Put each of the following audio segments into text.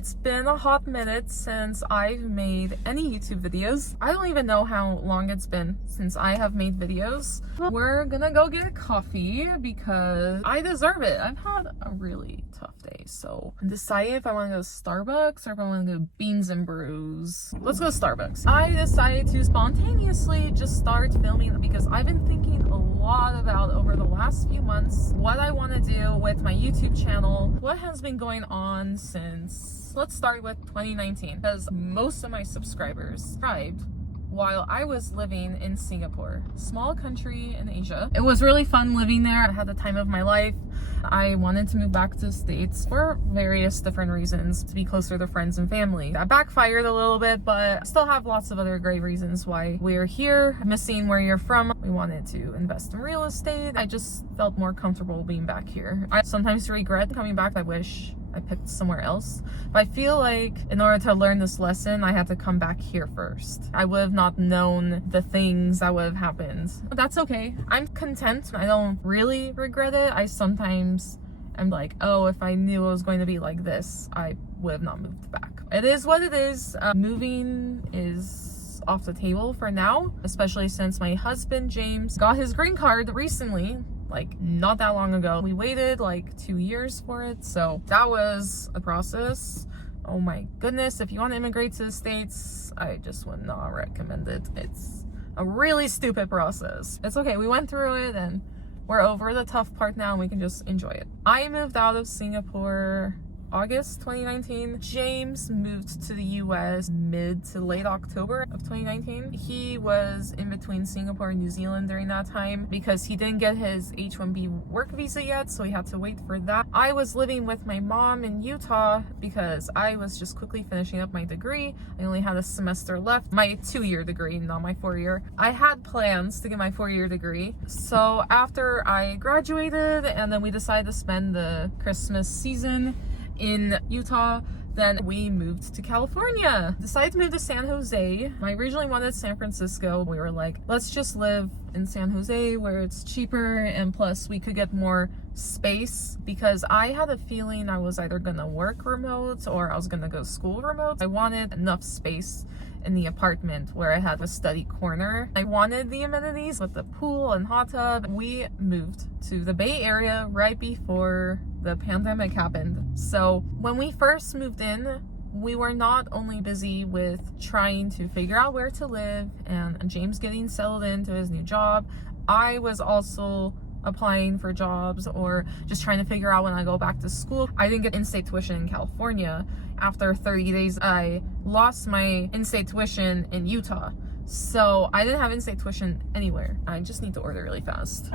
It's been a hot minute since I've made any YouTube videos. I don't even know how long it's been since I have made videos. We're gonna go get a coffee because I deserve it. I've had a really tough day, so I'm deciding if I want to go to Starbucks or if I want to go Beans and Brews. Let's go to Starbucks. I decided to spontaneously just start filming because I've been thinking a lot about over the last few months what I want to do with my YouTube channel, what has been going on since, let's start with 2019, because most of my subscribers subscribed while I was living in Singapore, small country in Asia. It was really fun living there. I had the time of my life. I wanted to move back to the States for various different reasons, to be closer to friends and family. That backfired a little bit, but I still have lots of other great reasons why we're here. Missing where you're from. We wanted to invest in real estate. I just felt more comfortable being back here. I sometimes regret coming back. I wish I picked somewhere else, but I feel like in order to learn this lesson, I had to come back here first. I would have not known the things that would have happened, but that's okay. I'm content. I don't really regret it. I sometimes am like, oh, if I knew it was going to be like this, I would have not moved back. It is what it is. Moving is off the table for now, especially since my husband James got his green card recently, like not that long ago. We waited like 2 years for it, so that was a process. Oh my goodness, if you want to immigrate to the States, I just would not recommend it. It's a really stupid process. It's okay, we went through it and we're over the tough part now and we can just enjoy it. I moved out of Singapore August 2019. James moved to the US mid to late October of 2019. He was in between Singapore and New Zealand during that time because he didn't get his H-1B work visa yet, so he had to wait for that. I was living with my mom in Utah because I was just quickly finishing up my degree. I only had a semester left, my 2-year degree, not my 4-year. I had plans to get my 4-year degree. So after I graduated and then we decided to spend the Christmas season in Utah, then we moved to California. Decided to move to San Jose. I originally wanted San Francisco. We were like, let's just live in San Jose where it's cheaper and plus we could get more space, because I had a feeling I was either gonna work remote or I was gonna go school remote. I wanted enough space in the apartment where I had a study corner. I wanted the amenities with the pool and hot tub. We moved to the Bay Area right before the pandemic happened. So when we first moved in, we were not only busy with trying to figure out where to live and James getting settled into his new job, I was also applying for jobs or just trying to figure out when I go back to school. I didn't get in-state tuition in California. After 30 days, I lost my in-state tuition in Utah. So I didn't have in-state tuition anywhere. I just need to order really fast.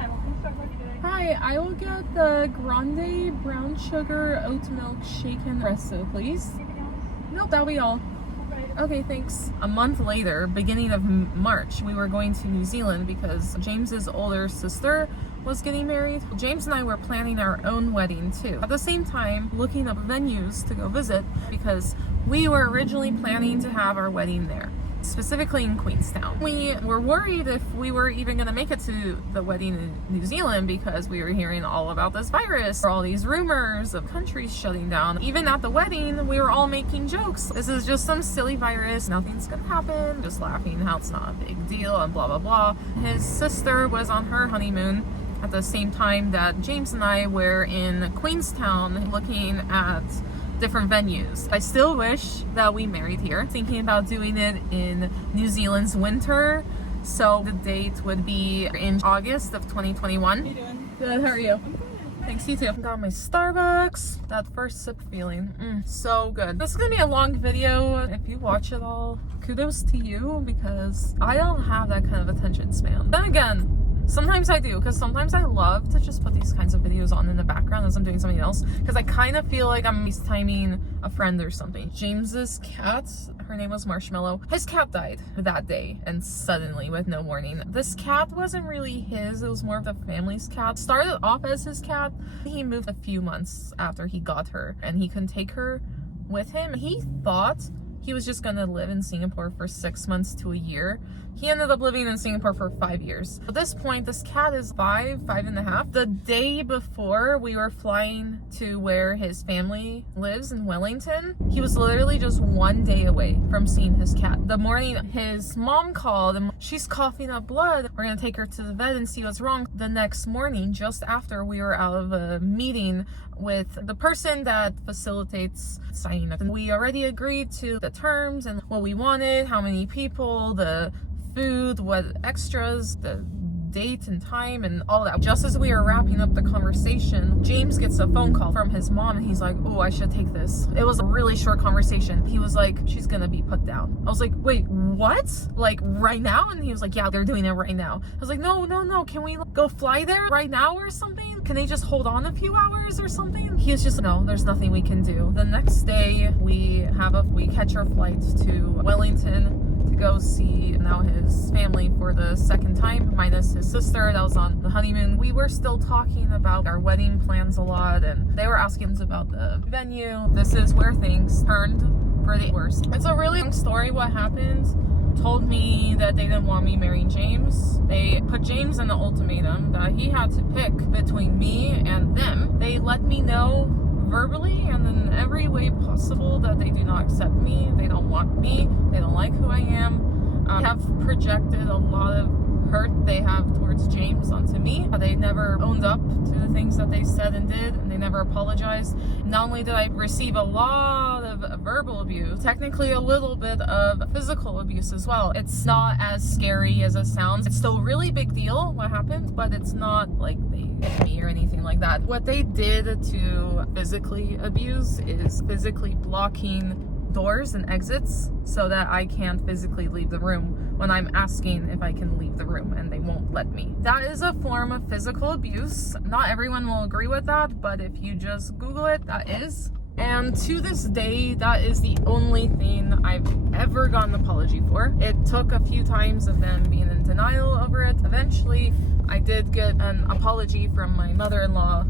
Hi, I will get the grande brown sugar oat milk shaken espresso, please. Nope, that'll be all. Okay, thanks. A month later, beginning of March, we were going to New Zealand because James's older sister was getting married. James and I were planning our own wedding too. At the same time, looking up venues to go visit because we were originally planning to have our wedding there, specifically in Queenstown. We were worried if we were even going to make it to the wedding in New Zealand because we were hearing all about this virus, all these rumors of countries shutting down. Even at the wedding, we were all making jokes. This is just some silly virus. Nothing's going to happen. Just laughing how it's not a big deal and blah, blah, blah. His sister was on her honeymoon at the same time that James and I were in Queenstown looking at different venues. I still wish that we married here. Thinking about doing it in New Zealand's winter. So the date would be in August of 2021. How you doing? Good, how are you? I'm good. Thanks, you too. Got my Starbucks. That first sip feeling, so good. This is gonna be a long video. If you watch it all, kudos to you because I don't have that kind of attention span. Then again, sometimes I do, because sometimes I love to just put these kinds of videos on in the background as I'm doing something else, because I kind of feel like I'm FaceTiming a friend or something. James's cat, her name was Marshmallow. His cat died that day, and suddenly, with no warning. This cat wasn't really his, it was more of the family's cat. Started off as his cat. He moved a few months after he got her, and he couldn't take her with him. He thought he was just gonna live in Singapore for 6 months to a year. He ended up living in Singapore for 5 years. At this point, this cat is 5.5. The day before we were flying to where his family lives in Wellington, he was literally just 1 day away from seeing his cat. The morning his mom called and she's coughing up blood. We're gonna take her to the vet and see what's wrong. The next morning, just after we were out of a meeting with the person that facilitates signing up, and we already agreed to the terms and what we wanted, how many people, the food, what extras, the date and time and all that. Just as we were wrapping up the conversation, James gets a phone call from his mom and he's like, oh, I should take this. It was a really short conversation. He was like, she's gonna be put down. I was like, wait, what? Like right now? And he was like, yeah, they're doing it right now. I was like, no, can we go fly there right now or something? Can they just hold on a few hours or something? He was just, no, there's nothing we can do. The next day we catch our flight to Wellington to go see now his family for the second time, minus his sister that was on the honeymoon. We were still talking about our wedding plans a lot, and they were asking us about the venue. This is where things turned for the worst. It's a really long story what happened. Told me that they didn't want me marrying James. They put James in the ultimatum that he had to pick between me and them. They let me know verbally and in every way possible that they do not accept me, they don't want me, they don't like who I am. Have projected a lot of hurt they have towards James onto me. They never owned up to the things that they said and did, and they never apologized. Not only did I receive a lot of verbal abuse, technically a little bit of physical abuse as well. It's not as scary as it sounds. It's still a really big deal what happened, but it's not like they hit me or anything like that. What they did to physically abuse is physically blocking doors and exits so that I can't physically leave the room when I'm asking if I can leave the room, and they won't let me. That is a form of physical abuse. Not everyone will agree with that, but if you just Google it, that is. And to this day, that is the only thing I've ever gotten an apology for. It took a few times of them being in denial over it. Eventually, I did get an apology from my mother-in-law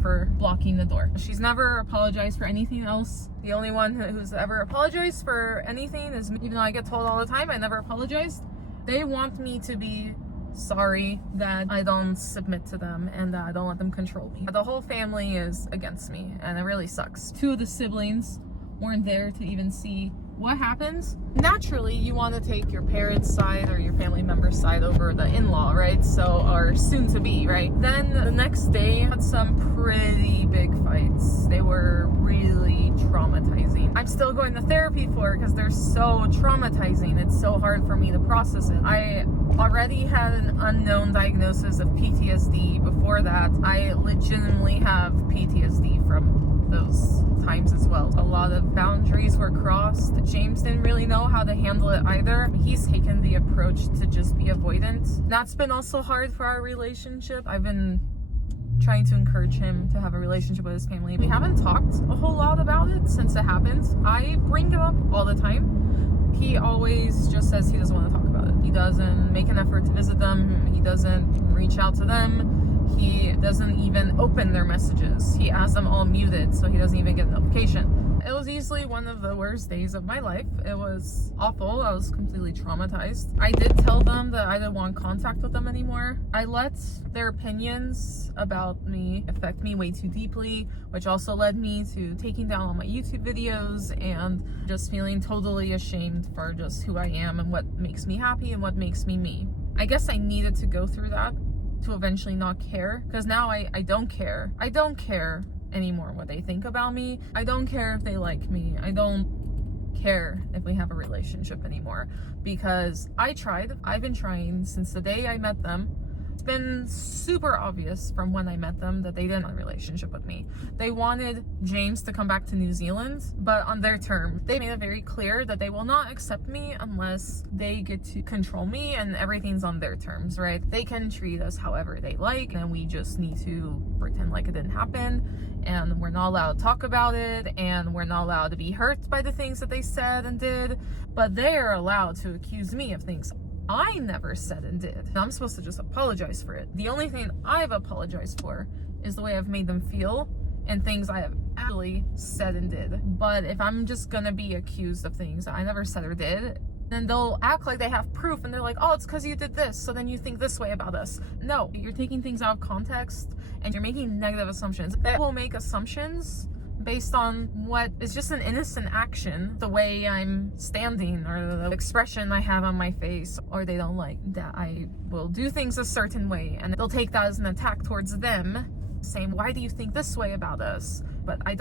for blocking the door. She's never apologized for anything else. The only one who's ever apologized for anything is me, even though I get told all the time I never apologized. They want me to be sorry that I don't submit to them and that I don't let them control me. The whole family is against me, and it really sucks. 2 of the siblings weren't there to even see what happens. Naturally, you want to take your parents' side or your family member's side over the in-law, right? So, or soon to be, right? Then the next day, had some pretty big fights. They were really traumatizing. I'm still going to therapy for it because they're so traumatizing. It's so hard for me to process it. I already had an unknown diagnosis of PTSD before that. I legitimately have PTSD from those times as well. A lot of boundaries were crossed. James didn't really know how to handle it either. He's taken the approach to just be avoidant. That's been also hard for our relationship. I've been trying to encourage him to have a relationship with his family. We haven't talked a whole lot about it since it happened. I bring it up all the time. He always just says he doesn't want to talk about it. He doesn't make an effort to visit them. He doesn't reach out to them. He doesn't even open their messages. He has them all muted, so he doesn't even get a notification. It was easily one of the worst days of my life. It was awful. I was completely traumatized. I did tell them that I didn't want contact with them anymore. I let their opinions about me affect me way too deeply, which also led me to taking down all my YouTube videos and just feeling totally ashamed for just who I am and what makes me happy and what makes me me. I guess I needed to go through that to eventually not care, because now I don't care. I don't care anymore what they think about me. I don't care if they like me. I don't care if we have a relationship anymore, because I tried. I've been trying since the day I met them. It's been super obvious from when I met them that they didn't want a relationship with me. They wanted James to come back to New Zealand, but on their terms. They made it very clear that they will not accept me unless they get to control me and everything's on their terms, right? They can treat us however they like, and we just need to pretend like it didn't happen, and we're not allowed to talk about it, and we're not allowed to be hurt by the things that they said and did, but they are allowed to accuse me of things I never said and did. I'm supposed to just apologize for it. The only thing I've apologized for is the way I've made them feel and things I have actually said and did. But if I'm just gonna be accused of things that I never said or did, then they'll act like they have proof and they're like, oh, it's because you did this, so then you think this way about us. No, you're taking things out of context and you're making negative assumptions. They will make assumptions based on what is just an innocent action, the way I'm standing or the expression I have on my face, or they don't like that I will do things a certain way and they'll take that as an attack towards them, saying, why do you think this way about us? But I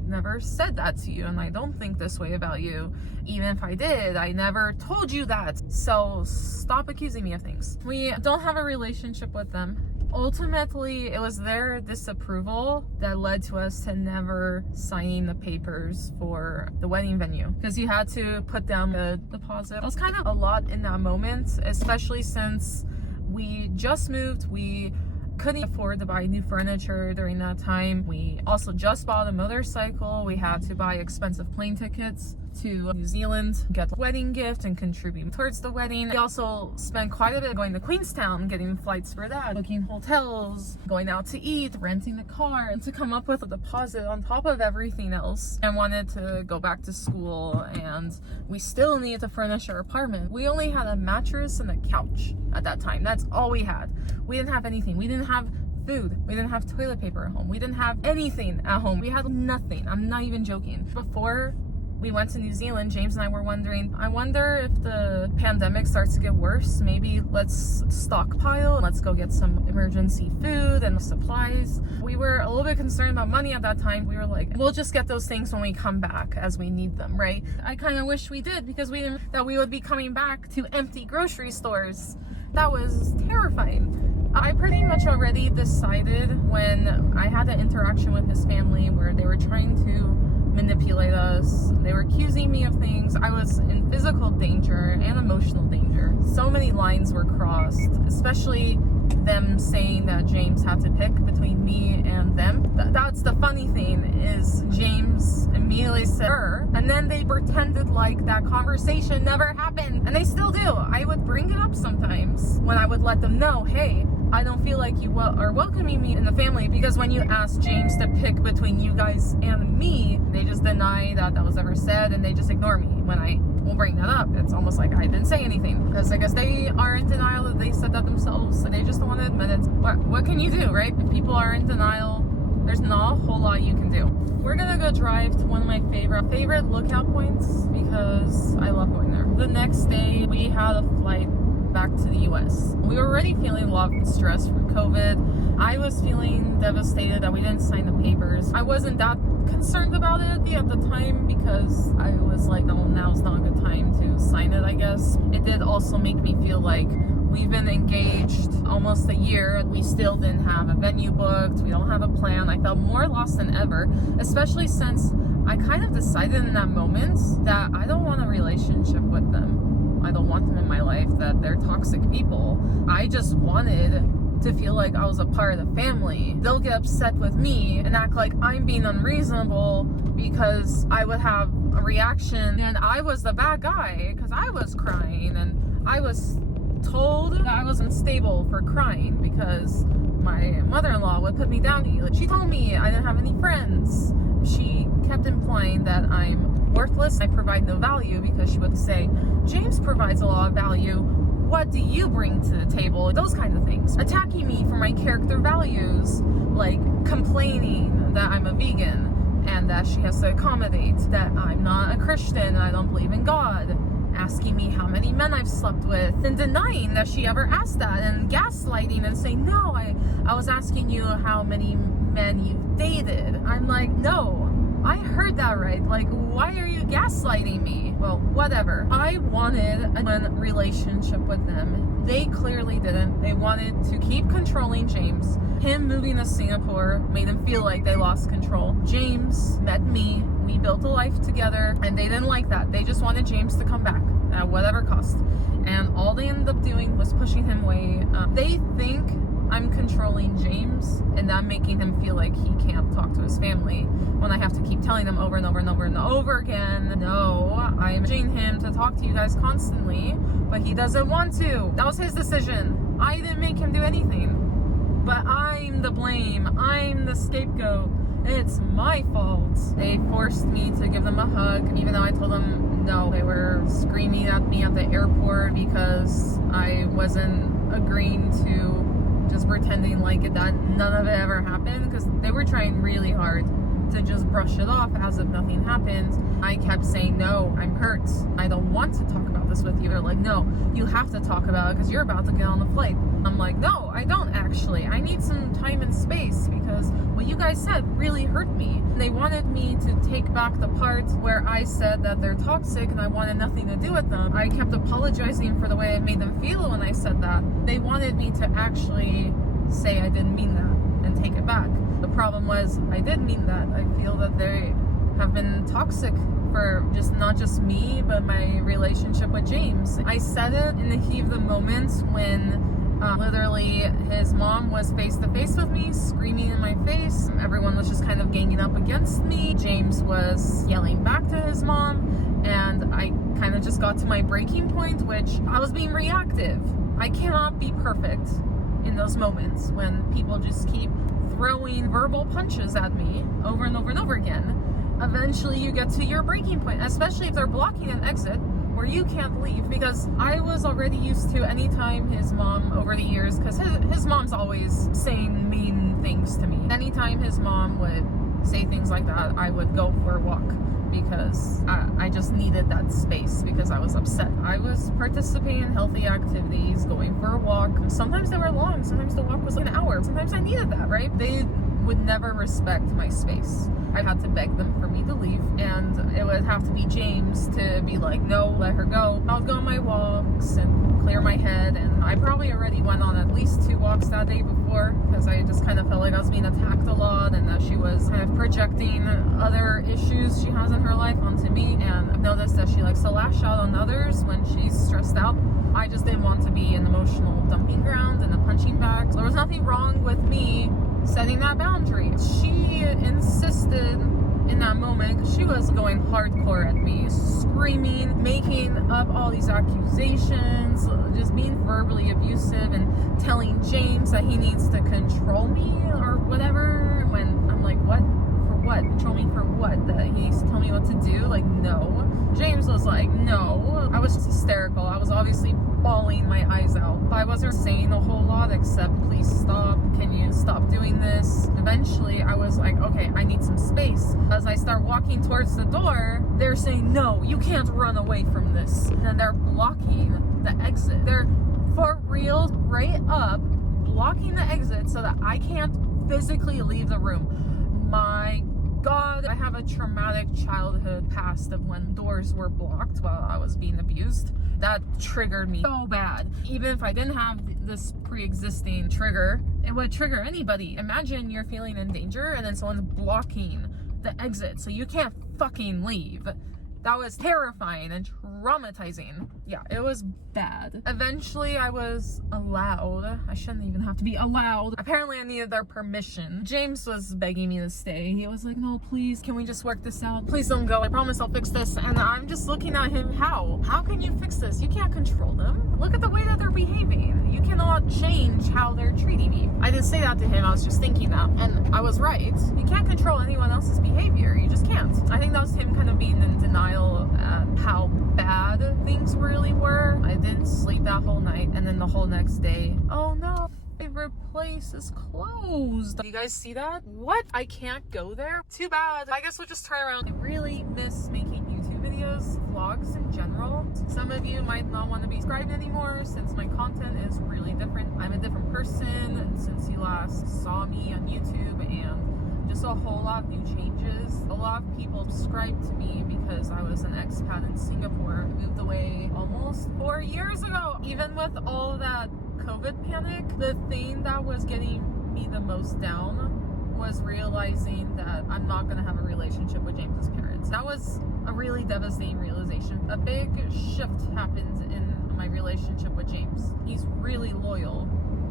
never said that to you, and I don't think this way about you. Even if I did, I never told you that. So stop accusing me of things. We don't have a relationship with them. Ultimately, it was their disapproval that led to us to never signing the papers for the wedding venue, because you had to put down the deposit. It was kind of a lot in that moment, especially since we just moved. We couldn't afford to buy new furniture during that time. We also just bought a motorcycle. We had to buy expensive plane tickets to New Zealand, get the wedding gift and contribute towards the wedding. We also spent quite a bit going to Queenstown, getting flights for that, booking hotels, going out to eat, renting a car, and to come up with a deposit on top of everything else. I wanted to go back to school, and we still needed to furnish our apartment. We only had a mattress and a couch at that time. That's all we had. We didn't have anything. We didn't have food. We didn't have toilet paper at home. We didn't have anything at home. We had nothing. I'm not even joking. Before we went to New Zealand, James and I were wondering, I wonder if the pandemic starts to get worse, maybe let's stockpile, let's go get some emergency food and supplies. We were a little bit concerned about money at that time. We were like, we'll just get those things when we come back as we need them, right? I kind of wish we did, because we didn't, that we would be coming back to empty grocery stores. That was terrifying. I pretty much already decided when I had an interaction with his family where they were trying to manipulate us. They were accusing me of things. I was in physical danger and emotional danger. So many lines were crossed, especially them saying that James had to pick between me and them. That's the funny thing, is James immediately said her, and then they pretended like that conversation never happened, and they still do. I would bring it up sometimes when I would let them know, hey, I don't feel like you are welcoming me in the family, because when you ask James to pick between you guys and me, they just deny that that was ever said, and they just ignore me when I will bring that up. It's almost like I didn't say anything, because I guess they are in denial that they said that themselves, so they just don't want to admit it. What can you do, right? If people are in denial, there's not a whole lot you can do. We're gonna go drive to one of my favorite lookout points, because I love going there. The next day, we had a flight back to the US. We were already feeling a lot of stress from COVID. I was feeling devastated that we didn't sign the papers. I wasn't that concerned about it at the time, because I was like, no, now's not a good time to sign it, I guess. It did also make me feel like we've been engaged almost a year. We still didn't have a venue booked. We don't have a plan. I felt more lost than ever, especially since I kind of decided in that moment that I don't want a relationship with them. I don't want them in my life, that they're toxic people. I just wanted to feel like I was a part of the family. They'll get upset with me and act like I'm being unreasonable because I would have a reaction and I was the bad guy because I was crying, and I was told that I was unstable for crying because my mother-in-law would put me down. She told me I didn't have any friends. She kept implying that I'm worthless, I provide no value, because she would say, James provides a lot of value. What do you bring to the table? Those kind of things. Attacking me for my character values, like complaining that I'm a vegan and that she has to accommodate that I'm not a Christian and I don't believe in God. Asking me how many men I've slept with and denying that she ever asked that, and gaslighting and saying, no, I was asking you how many men you've dated. I'm like, no, I heard that right. Like, why are you gaslighting me? Well, whatever. I wanted a relationship with them. They clearly didn't. They wanted to keep controlling James. Him moving to Singapore made them feel like they lost control. James met me. We built a life together, and they didn't like that. They just wanted James to come back at whatever cost. And all they ended up doing was pushing him away. They think I'm controlling James, and I'm making him feel like he can't talk to his family, when I have to keep telling them over and over and over and over again, no, I'm urging him to talk to you guys constantly, but he doesn't want to. That was his decision. I didn't make him do anything. But I'm the blame. I'm the scapegoat. It's my fault. They forced me to give them a hug, even though I told them no. They were screaming at me at the airport because I wasn't agreeing to just pretending like that none of it ever happened, because they were trying really hard to just brush it off as if nothing happened. I kept saying, no, I'm hurt. I don't want to talk about this with you. They're like, no, you have to talk about it because you're about to get on the flight. I'm like, no, I don't actually. I need some time and space because what you guys said really hurt me. They wanted me to take back the part where I said that they're toxic and I wanted nothing to do with them. I kept apologizing for the way I made them feel when I said that. They wanted me to actually say I didn't mean that and take it back. The problem was I did mean that. I feel that they have been toxic for not just me, but my relationship with James. I said it in the heat of the moment when literally his mom was face to face with me, screaming in my face. Everyone was just kind of ganging up against me. James was yelling back to his mom, and I kind of just got to my breaking point, which I was being reactive. I cannot be perfect in those moments when people just keep throwing verbal punches at me over and over and over again. Eventually you get to your breaking point, especially if they're blocking an exit where you can't leave, because I was already used to anytime his mom over the years, because his mom's always saying mean things to me. Anytime his mom would say things like that, I would go for a walk because I just needed that space because I was upset. I was participating in healthy activities, going for a walk. Sometimes they were long, sometimes the walk was like an hour. Sometimes I needed that, right? They would never respect my space. I had to beg them for me to leave, and it would have to be James to be like, no, let her go. I'll go on my walks and clear my head, and I probably already went on at least 2 walks that day before because I just kind of felt like I was being attacked a lot and that she was kind of projecting other issues she has in her life onto me, and I've noticed that she likes to lash out on others when she's stressed out. I just didn't want to be an emotional dumping ground and a punching bag. There was nothing wrong with me setting that boundary. She insisted in that moment because she was going hardcore at me, screaming, making up all these accusations, just being verbally abusive and telling James that he needs to control me or whatever, when I'm like, what? For what? Control me for what? That he needs to tell me what to do? Like, no. James was like, no. I was just hysterical. I was obviously bawling my eyes out. I wasn't saying a whole lot except, please stop. Can you stop doing this? Eventually, I was like, okay, I need some space. As I start walking towards the door, they're saying, no, you can't run away from this. And they're blocking the exit. They're for real, right up, blocking the exit so that I can't physically leave the room. My God, I have a traumatic childhood past of when doors were blocked while I was being abused. That triggered me so bad. Even if I didn't have this pre-existing trigger, it would trigger anybody. Imagine you're feeling in danger and then someone's blocking the exit so you can't fucking leave. That was terrifying and traumatizing. Yeah, it was bad. Eventually, I was allowed. I shouldn't even have to be allowed. Apparently, I needed their permission. James was begging me to stay. He was like, no, please, can we just work this out? Please don't go. I promise I'll fix this. And I'm just looking at him. How? How can you fix this? You can't control them. Look at the way that they're behaving. You cannot change how they're treating me. I didn't say that to him. I was just thinking that. And I was right. You can't control anyone else's behavior. You just can't. I think that was him kind of being in denial at how bad things really were. I didn't sleep that whole night, and then the whole next day, oh no, favorite place is closed. You guys see that? What? I can't go there? Too bad. I guess we'll just turn around. I really miss making YouTube videos, vlogs in general. Some of you might not want to be subscribed anymore since my content is really different. I'm a different person since you last saw me on YouTube, and just a whole lot of new changes. A lot of people subscribed to me because I was an expat in Singapore, moved away almost 4 years ago. Even with all that COVID panic, the thing that was getting me the most down was realizing that I'm not going to have a relationship with James's parents. That was a really devastating realization. A big shift happened in my relationship with James. He's really loyal.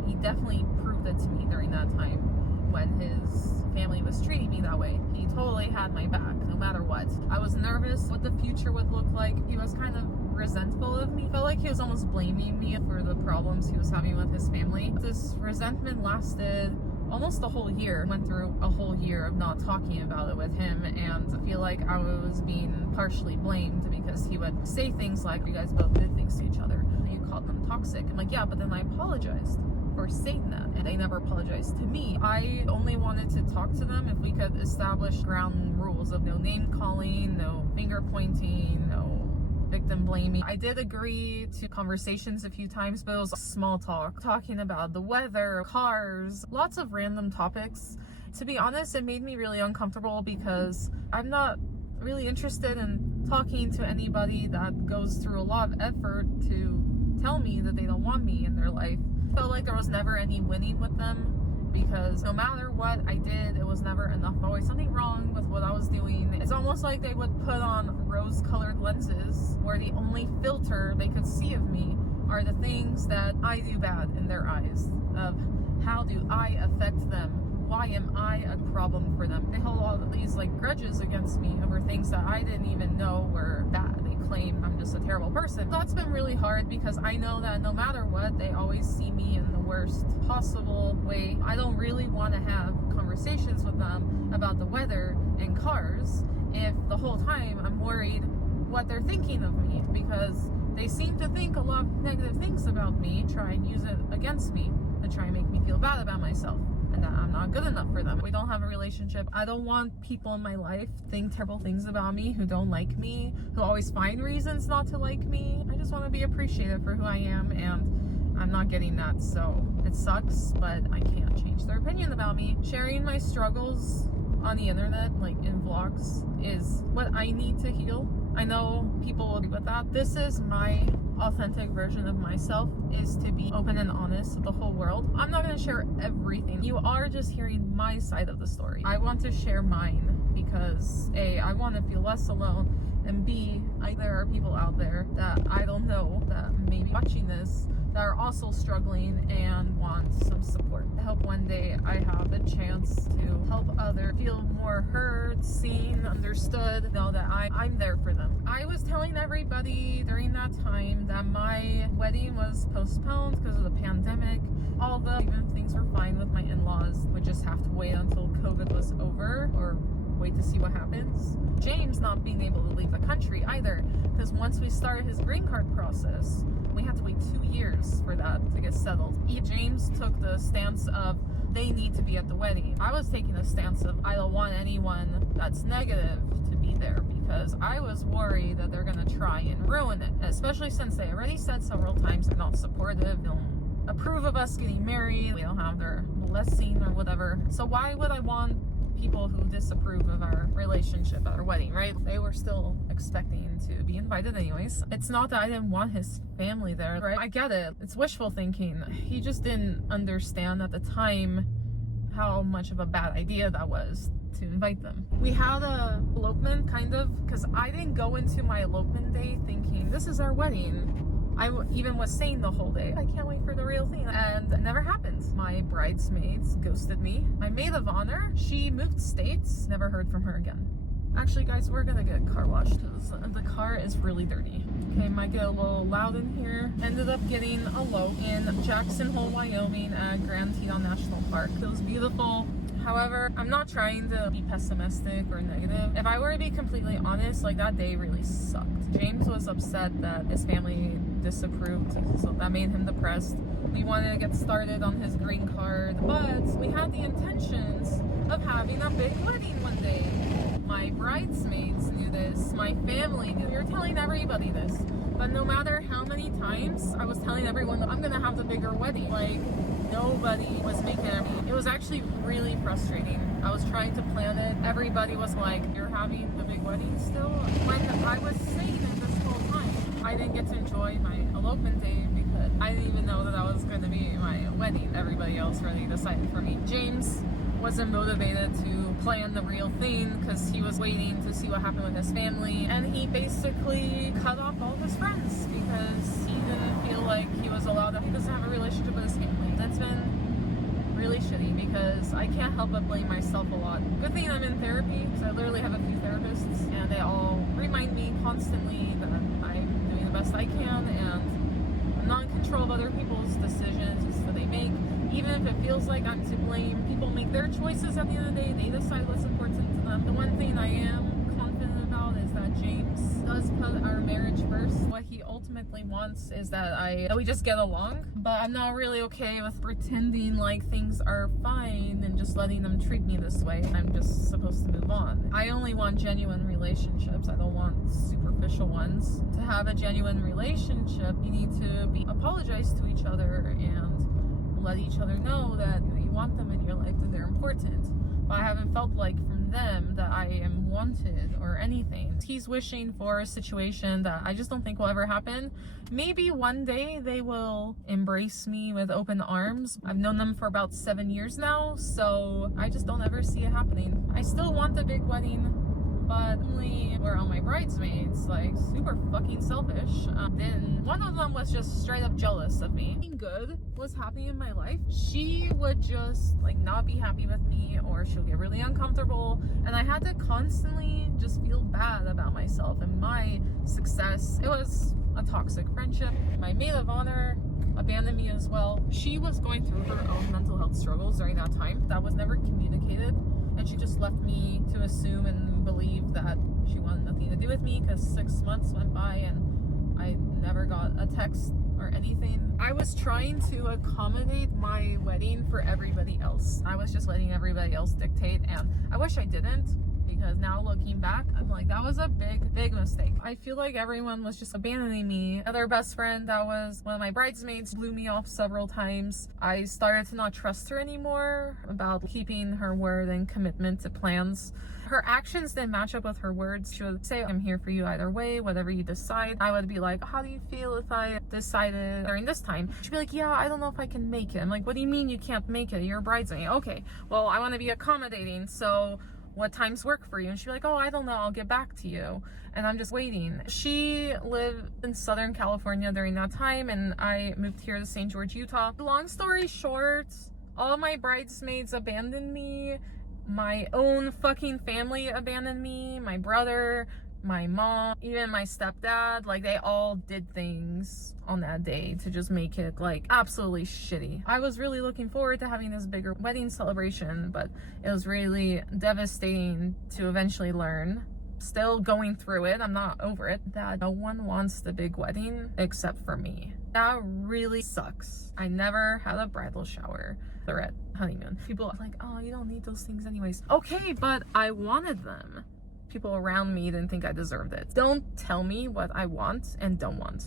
He definitely proved it to me during that time. When his family was treating me that way, he totally had my back no matter what. I was nervous what the future would look like. He was kind of resentful of me. Felt like he was almost blaming me for the problems he was having with his family. This resentment lasted almost a whole year. Went through a whole year of not talking about it with him, and I feel like I was being partially blamed because he would say things like, you guys both did things to each other and you called them toxic. I'm like, yeah, but then I apologized for saying that, and they never apologized to me. I only wanted to talk to them if we could establish ground rules of no name calling, no finger pointing, no victim blaming. I did agree to conversations a few times, but it was small talk, talking about the weather, cars, lots of random topics. To be honest, it made me really uncomfortable because I'm not really interested in talking to anybody that goes through a lot of effort to tell me that they don't want me in their life. Felt like there was never any winning with them, because no matter what I did, it was never enough. Always something wrong with what I was doing. It's almost like they would put on rose-colored lenses where the only filter they could see of me are the things that I do bad in their eyes, of how do I affect them. Why am I a problem for them? They hold all of these like grudges against me over things that I didn't even know were bad. They claim I'm just a terrible person. That's been really hard because I know that no matter what, they always see me in the worst possible way. I don't really want to have conversations with them about the weather and cars if the whole time I'm worried what they're thinking of me, because they seem to think a lot of negative things about me, try and use it against me and try and make me feel bad about myself, and that I'm not good enough for them. We don't have a relationship. I don't want people in my life think terrible things about me, who don't like me, who always find reasons not to like me. I just want to be appreciated for who I am, and I'm not getting that, so it sucks, but I can't change their opinion about me. Sharing my struggles on the internet, like in vlogs, is what I need to heal. I know people will agree with that. This is my authentic version of myself, is to be open and honest with the whole world. I'm not going to share everything. You are just hearing my side of the story. I want to share mine because A, I want to feel less alone, and B, there are people out there that I don't know that may be watching this that are also struggling and want some support. I hope one day I have a chance to help others feel more heard, seen, understood, know that I'm there for them. I was telling everybody during that time that my wedding was postponed because of the pandemic. Although even if things were fine with my in-laws, we just have to wait until COVID was over, or wait to see what happens. James not being able to leave the country either, because once we started his green card process, we had to wait 2 years for that to get settled. James took the stance of they need to be at the wedding. I was taking the stance of I don't want anyone that's negative to be there, because I was worried that they're gonna try and ruin it, especially since they already said several times they're not supportive, they don't approve of us getting married, we don't have their blessing or whatever. So why would I want people who disapprove of our relationship at our wedding, right? They were still expecting to be invited anyways. It's not that I didn't want his family there, right? I get it. It's wishful thinking. He just didn't understand at the time how much of a bad idea that was to invite them. We had a elopement, kind of, because I didn't go into my elopement day thinking this is our wedding. I even was saying the whole day, I can't wait for the real thing, and it never happened. My bridesmaids ghosted me. My maid of honor, she moved states, never heard from her again. Actually, guys, we're gonna get car washed because the car is really dirty. Okay, might get a little loud in here. Ended up getting a low in Jackson Hole, Wyoming at Grand Teton National Park. It was beautiful. However, I'm not trying to be pessimistic or negative. If I were to be completely honest, like that day really sucked. James was upset that his family disapproved, so that made him depressed. We wanted to get started on his green card, but we had the intentions of having a big wedding one day. My bridesmaids knew this, my family knew. We were telling everybody this, but no matter how many times I was telling everyone that I'm gonna have the bigger wedding, like nobody was making it. It was actually really frustrating. I was trying to plan it. Everybody was like, you're having the big wedding still? When I was saying it this whole time, I didn't get to enjoy my elopement day because I didn't even know that that was going to be my wedding. Everybody else really decided for me. James wasn't motivated to plan the real thing because he was waiting to see what happened with his family, and he basically cut off all of his friends because he didn't feel like he was allowed to. He doesn't have a relationship with his family. That's been really shitty because I can't help but blame myself a lot. Good thing I'm in therapy, because I literally have a few therapists and they all remind me constantly that I'm doing the best I can and I'm not in control of other people's decisions that they make. even if it feels like I'm to blame. People make their choices at the end of the day. They decide what's important to them. The one thing I am confident about is that James does put our marriage first. What he ultimately wants is that we just get along, but I'm not really okay with pretending like things are fine and just letting them treat me this way. I'm just supposed to move on. I only want genuine relationships. I don't want superficial ones. To have a genuine relationship, you need to apologize to each other and let each other know that you want them in your life, that they're important. But I haven't felt like from them that I am wanted or anything. He's wishing for a situation that I just don't think will ever happen. Maybe one day they will embrace me with open arms. I've known them for about 7 years now, so I just don't ever see it happening. I still want the big wedding, but only where all my bridesmaids, like, super fucking selfish. Then one of them was just straight up jealous of me. Nothing good was happening in my life. She would just, like, not be happy with me, or she'll get really uncomfortable. And I had to constantly just feel bad about myself and my success. It was a toxic friendship. My maid of honor abandoned me as well. She was going through her own mental health struggles during that time. That was never communicated. And she just left me to assume and believe that she wanted nothing to do with me, because 6 months went by and I never got a text or anything. I was trying to accommodate my wedding for everybody else. I was just letting everybody else dictate, and I wish I didn't, because now looking back, I'm like, that was a big mistake. I feel like everyone was just abandoning me. Other best friend that was one of my bridesmaids blew me off several times. I started to not trust her anymore about keeping her word and commitment to plans. Her actions didn't match up with her words. She would say, I'm here for you either way, whatever you decide. I would be like, how do you feel if I decided during this time? She'd be like, yeah, I don't know if I can make it. I'm like, what do you mean you can't make it? You're a bridesmaid. Okay, well, I want to be accommodating, so what times work for you? And she'd be like, oh, I don't know, I'll get back to you. And I'm just waiting. She lived in Southern California during that time, and I moved here to St. George, Utah. Long story short, all my bridesmaids abandoned me. My own fucking family abandoned me. My brother, my mom, even my stepdad, like, they all did things on that day to just make it, like, absolutely shitty. I was really looking forward to having this bigger wedding celebration, but it was really devastating to eventually learn, still going through it, I'm not over it, that no one wants the big wedding except for me. That really sucks. I never had a bridal shower or a honeymoon. People are like, oh, you don't need those things anyways. Okay, but I wanted them. People around me didn't think I deserved it. Don't tell me what I want and don't want.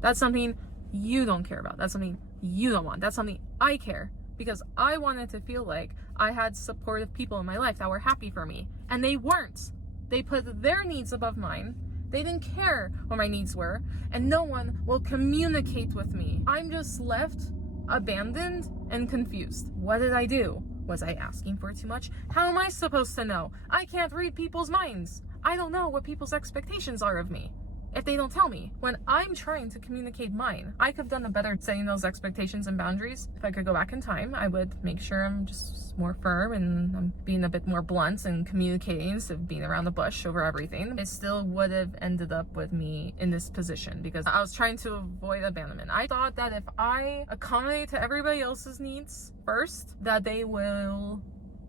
That's something you don't care about. That's something you don't want. That's something I care, because I wanted to feel like I had supportive people in my life that were happy for me, and they weren't. They put their needs above mine. They didn't care what my needs were, and no one will communicate with me. I'm just left abandoned and confused. What did I do? Was I asking for too much? How am I supposed to know? I can't read people's minds. I don't know what people's expectations are of me if they don't tell me. When I'm trying to communicate mine, I could have done a better setting those expectations and boundaries. If I could go back in time, I would make sure I'm just more firm and I'm being a bit more blunt and communicating instead of being around the bush over everything. It still would have ended up with me in this position because I was trying to avoid abandonment. I thought that if I accommodate to everybody else's needs first, that they will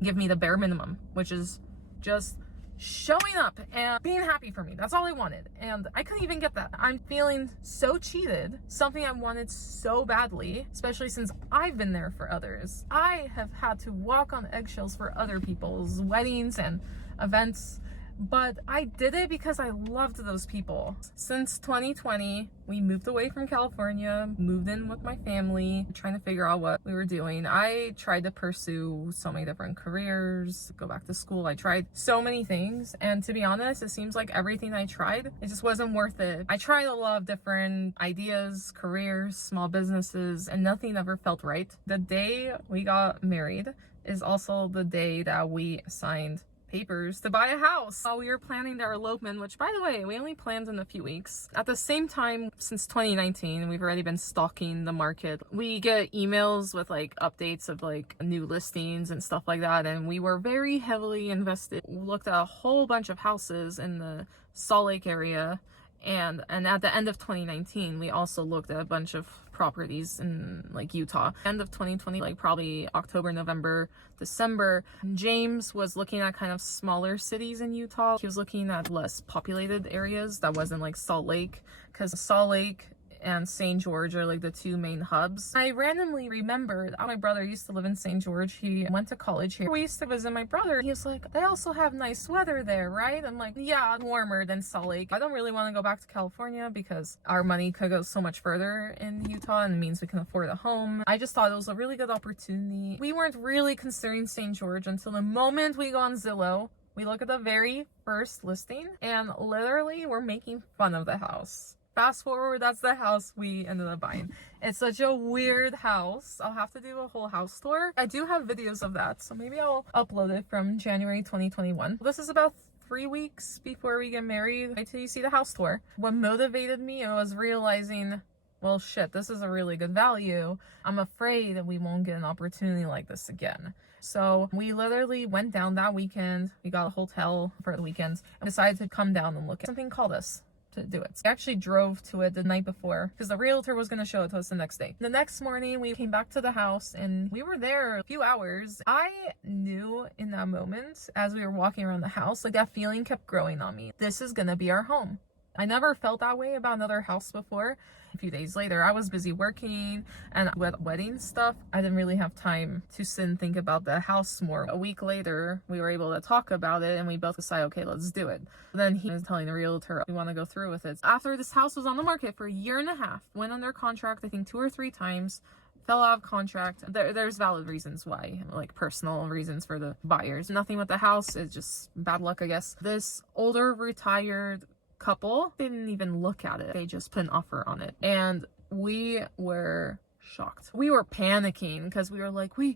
give me the bare minimum, which is just showing up and being happy for me. That's all I wanted, and I couldn't even get that. I'm feeling so cheated. Something I wanted so badly, especially since I've been there for others. I have had to walk on eggshells for other people's weddings and events, but I did it because I loved those people. Since 2020, we moved away from California, moved in with my family, trying to figure out what we were doing. I tried to pursue so many different careers, go back to school. I tried so many things, and to be honest, it seems like everything I tried, it just wasn't worth it. I tried a lot of different ideas, careers, small businesses, and nothing ever felt right. The day we got married is also the day that we signed papers to buy a house. We were planning our elopement, which, by the way, we only planned in a few weeks. At the same time, since 2019, we've already been stalking the market. We get emails with like updates of like new listings and stuff like that, and we were very heavily invested. We looked at a whole bunch of houses in the Salt Lake area, And at the end of 2019, we also looked at a bunch of properties in like Utah. End of 2020, like probably October, November, December, James was looking at kind of smaller cities in Utah. He was looking at less populated areas that wasn't like Salt Lake, because Salt Lake and St. George are like the two main hubs. I randomly remembered my brother used to live in St. George. He went to college here. We used to visit my brother. He was like, they also have nice weather there, right? I'm like, yeah, warmer than Salt Lake. I don't really want to go back to California because our money could go so much further in Utah, and it means we can afford a home. I just thought it was a really good opportunity. We weren't really considering St. George until the moment we go on Zillow. We look at the very first listing and literally we're making fun of the house. Fast forward, that's the house we ended up buying. It's such a weird house. I'll have to do a whole house tour. I do have videos of that, so maybe I'll upload it from January 2021. This is about 3 weeks before we get married. Wait till you see the house tour. What motivated me was realizing, well, shit, this is a really good value. I'm afraid that we won't get an opportunity like this again. So we literally went down that weekend. We got a hotel for the weekend and decided to come down and look at something called us to do it. We actually drove to it the night before because the realtor was going to show it to us the next day. The next morning we came back to the house and we were there a few hours. I knew in that moment as we were walking around the house, like that feeling kept growing on me. This is going to be our home. I never felt that way about another house before. A few days later, I was busy working and with wedding stuff. I didn't really have time to sit and think about the house more. A week later, we were able to talk about it and we both decided, okay, let's do it. Then he was telling the realtor, we want to go through with it. After this house was on the market for a year and a half, went under contract, I think 2 or 3 times, fell out of contract. There's valid reasons why, like personal reasons for the buyers. Nothing with the house, it's just bad luck, I guess. This older retired couple didn't even look at it. They just put an offer on it. And we were shocked. We were panicking because we were like, we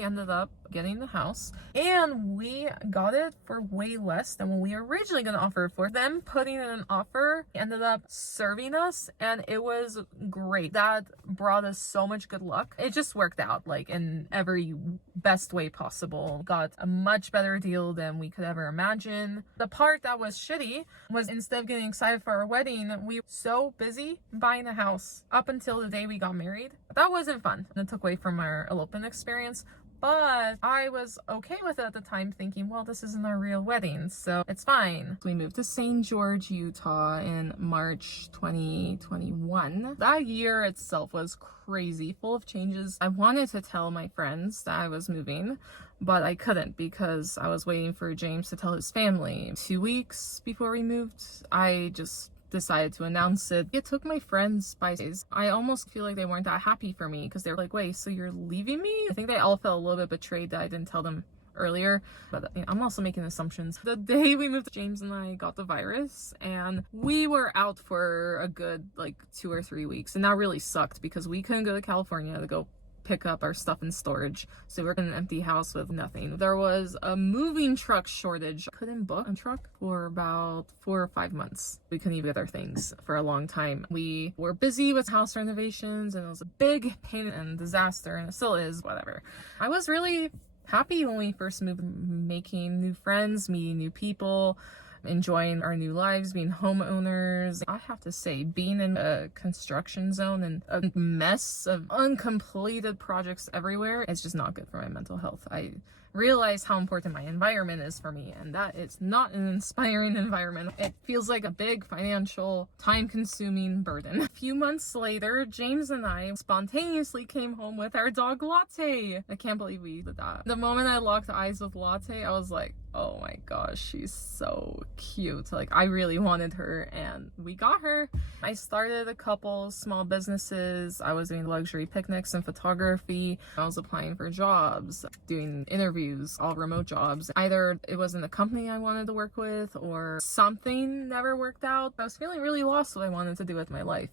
ended up getting the house and we got it for way less than what we were originally going to offer it for. Them putting in an offer ended up serving us and it was great. That brought us so much good luck. It just worked out like in every best way possible. Got a much better deal than we could ever imagine. The part that was shitty was instead of getting excited for our wedding, we were so busy buying a house up until the day we got married. That wasn't fun. It took away from our elopement experience. But I was okay with it at the time, thinking, well, this isn't our real wedding, so it's fine. We moved to St. George, Utah in March 2021. That year itself was crazy, full of changes. I wanted to tell my friends that I was moving, but I couldn't because I was waiting for James to tell his family. 2 weeks before we moved, I just decided to announce it. It took my friends by days. I almost feel like they weren't that happy for me because they were like, wait, so you're leaving me? I think they all felt a little bit betrayed that I didn't tell them earlier, but I'm also making assumptions. The day we moved, James and I got the virus and we were out for a good like 2 or 3 weeks, and that really sucked because we couldn't go to California to go pick up our stuff in storage, so we were in an empty house with nothing. There was a moving truck shortage. Couldn't book a truck for about 4 or 5 months. We couldn't even get our things for a long time. We were busy with house renovations and it was a big pain and disaster, and it still is, whatever. I was really happy when we first moved, making new friends, meeting new people, enjoying our new lives, being homeowners. I have to say, being in a construction zone and a mess of uncompleted projects everywhere, it's just not good for my mental health. I realize how important my environment is for me, and that is not an inspiring environment. It feels like a big financial, time-consuming burden. A few months later, James and I spontaneously came home with our dog Latte. I can't believe we did that. The moment I locked eyes with Latte, I was like, oh my gosh, she's so cute. Like, I really wanted her and we got her. I started a couple small businesses. I was doing luxury picnics and photography. I was applying for jobs, doing interviews, all remote jobs. Either it wasn't a company I wanted to work with or something never worked out. I was feeling really lost what I wanted to do with my life.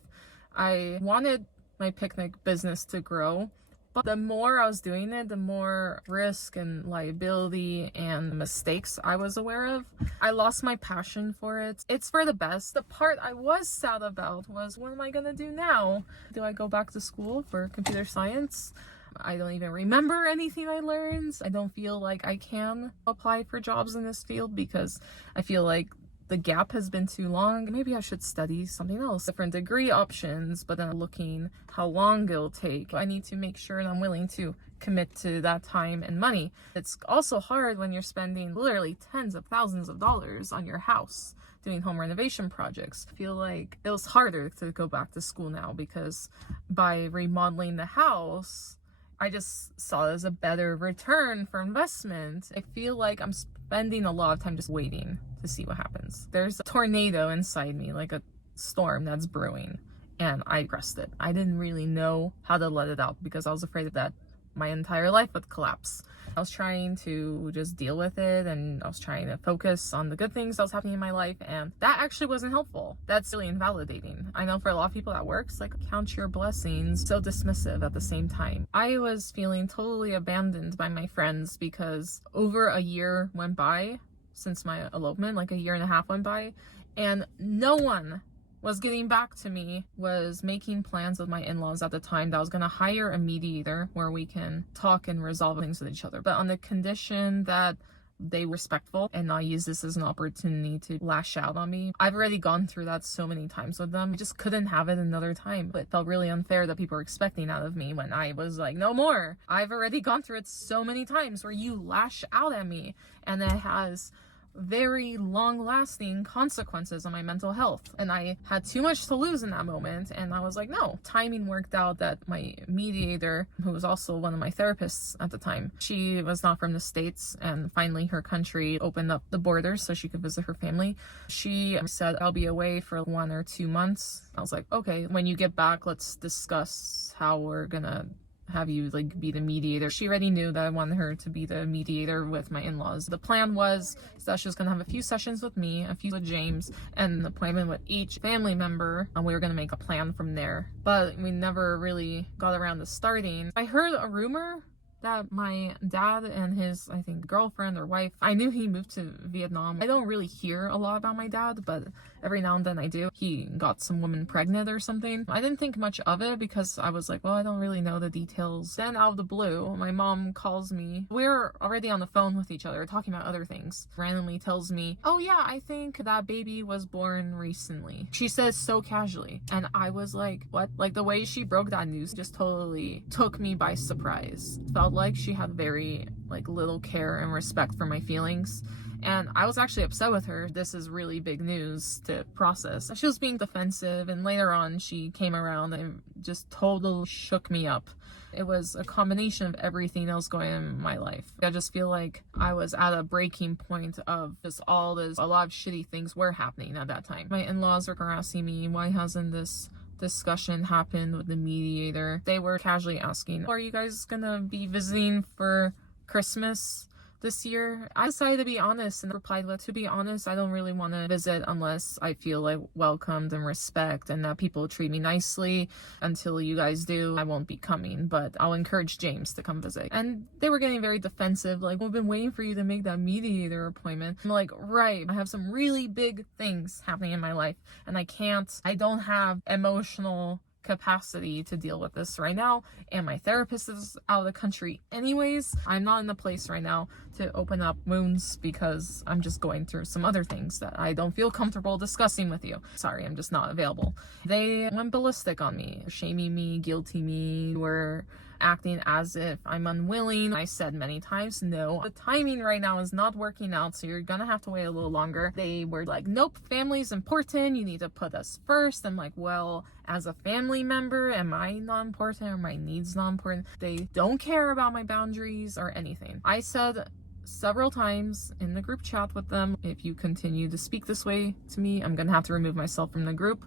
I wanted my picnic business to grow, but the more I was doing it, the more risk and liability and mistakes I was aware of. I lost my passion for it. It's for the best. The part I was sad about was, what am I gonna do now? Do I go back to school for computer science? I don't even remember anything I learned. I don't feel like I can apply for jobs in this field because I feel like the gap has been too long. Maybe I should study something else, different degree options, but then looking how long it'll take. I need to make sure that I'm willing to commit to that time and money. It's also hard when you're spending literally tens of thousands of dollars on your house doing home renovation projects. I feel like it was harder to go back to school now because by remodeling the house, I just saw it as a better return for investment. I feel like I'm spending a lot of time just waiting to see what happens. There's a tornado inside me, like a storm that's brewing, and I pressed it. I didn't really know how to let it out because I was afraid that my entire life would collapse. I was trying to just deal with it, and I was trying to focus on the good things that was happening in my life, and that actually wasn't helpful. That's really invalidating. I know for a lot of people that works, like, count your blessings, so dismissive at the same time. I was feeling totally abandoned by my friends because over a year went by since my elopement, like a year and a half went by, and no one was getting back to me, was making plans with my in-laws at the time that I was going to hire a mediator where we can talk and resolve things with each other, but on the condition that they were respectful and not use this as an opportunity to lash out on me. I've already gone through that so many times with them. I just couldn't have it another time. It felt really unfair that people were expecting out of me when I was like, no more. I've already gone through it so many times where you lash out at me, and it has very long-lasting consequences on my mental health, and I had too much to lose in that moment, and I was like, no. Timing worked out that my mediator, who was also one of my therapists at the time, she was not from the States, and finally her country opened up the borders so she could visit her family. She said, I'll be away for 1 or 2 months. I was like, okay, when you get back, let's discuss how we're gonna have you like be the mediator. She already knew that I wanted her to be the mediator with my in-laws. The plan was that she was going to have a few sessions with me, a few with James, and an appointment with each family member, and we were going to make a plan from there. But we never really got around to starting. I heard a rumor that my dad and his, I think, girlfriend or wife, I knew he moved to Vietnam. I don't really hear a lot about my dad, but every now and then I do. He got some woman pregnant or something. I didn't think much of it because I was like, well, I don't really know the details. Then out of the blue, my mom calls me. We're already on the phone with each other talking about other things. Randomly tells me, oh yeah, I think that baby was born recently. She says so casually. And I was like, what? Like the way she broke that news just totally took me by surprise. Felt like she had very like little care and respect for my feelings, and I was actually upset with her. This is really big news to process. She was being defensive, and later on she came around and just totally shook me up. It was a combination of everything else going on in my life. I just feel like I was at a breaking point of just all this, a lot of shitty things were happening at that time. My in-laws were harassing me. Why hasn't this discussion happened with the mediator? They were casually asking, are you guys gonna be visiting for Christmas this year? I decided to be honest and replied with, to be honest, I don't really want to visit unless I feel like welcomed and respect and that people treat me nicely. Until you guys do, I won't be coming, but I'll encourage James to come visit. And they were getting very defensive, like, we've been waiting for you to make that mediator appointment. I'm like, right, I have some really big things happening in my life, and I don't have emotional capacity to deal with this right now, and my therapist is out of the country anyways. I'm not in the place right now to open up wounds because I'm just going through some other things that I don't feel comfortable discussing with you. Sorry, I'm just not available. They went ballistic on me, shaming me, guilting me, were acting as if I'm unwilling. I said many times, no, the timing right now is not working out, so you're gonna have to wait a little longer. They were like, nope, family's important, you need to put us first. I'm like, well, as a family member, am I not important? Are my needs not important? They don't care about my boundaries or anything. I said several times in the group chat with them, if you continue to speak this way to me, I'm gonna have to remove myself from the group.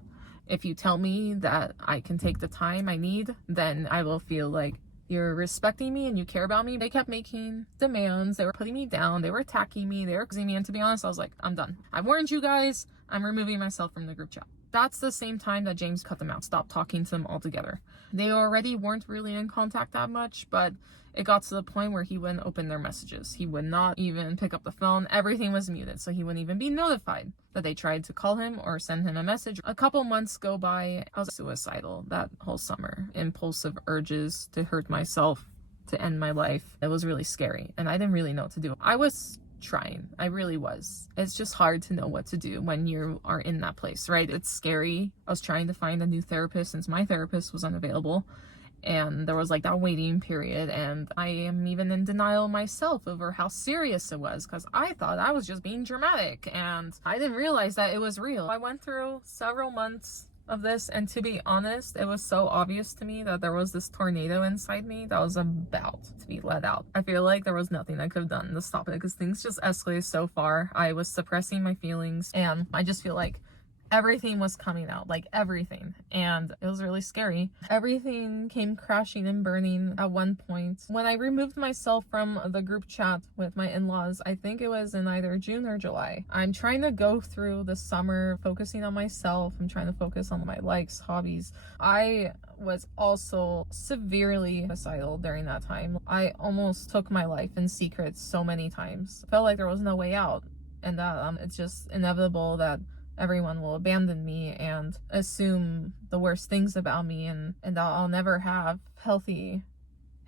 If you tell me that I can take the time I need, then I will feel like you're respecting me and you care about me. They kept making demands. They were putting me down. They were attacking me. They were accusing me. And to be honest, I was like, I'm done. I warned you guys. I'm removing myself from the group chat. That's the same time that James cut them out, stopped talking to them altogether. They already weren't really in contact that much, but it got to the point where he wouldn't open their messages. He would not even pick up the phone. Everything was muted, so he wouldn't even be notified that they tried to call him or send him a message. A couple months go by. I was suicidal that whole summer. Impulsive urges to hurt myself, to end my life. It was really scary, and I didn't really know what to do. I was trying. I really was. It's just hard to know what to do when you are in that place, right? It's scary. I was trying to find a new therapist since my therapist was unavailable, and there was like that waiting period, and I am even in denial myself over how serious it was, because I thought I was just being dramatic, and I didn't realize that it was real. I went through several months of this, and to be honest, it was so obvious to me that there was this tornado inside me that was about to be let out. I feel like there was nothing I could have done to stop it, because things just escalated so far. I was suppressing my feelings, and I just feel like everything was coming out, like everything, and it was really scary. Everything came crashing and burning at one point when I removed myself from the group chat with my in-laws. I think it was in either June or July. I'm trying to go through the summer focusing on myself. I'm trying to focus on my likes, hobbies. I was also severely suicidal during that time. I almost took my life in secret so many times. Felt like there was no way out, and that it's just inevitable that everyone will abandon me and assume the worst things about me, and that I'll never have healthy,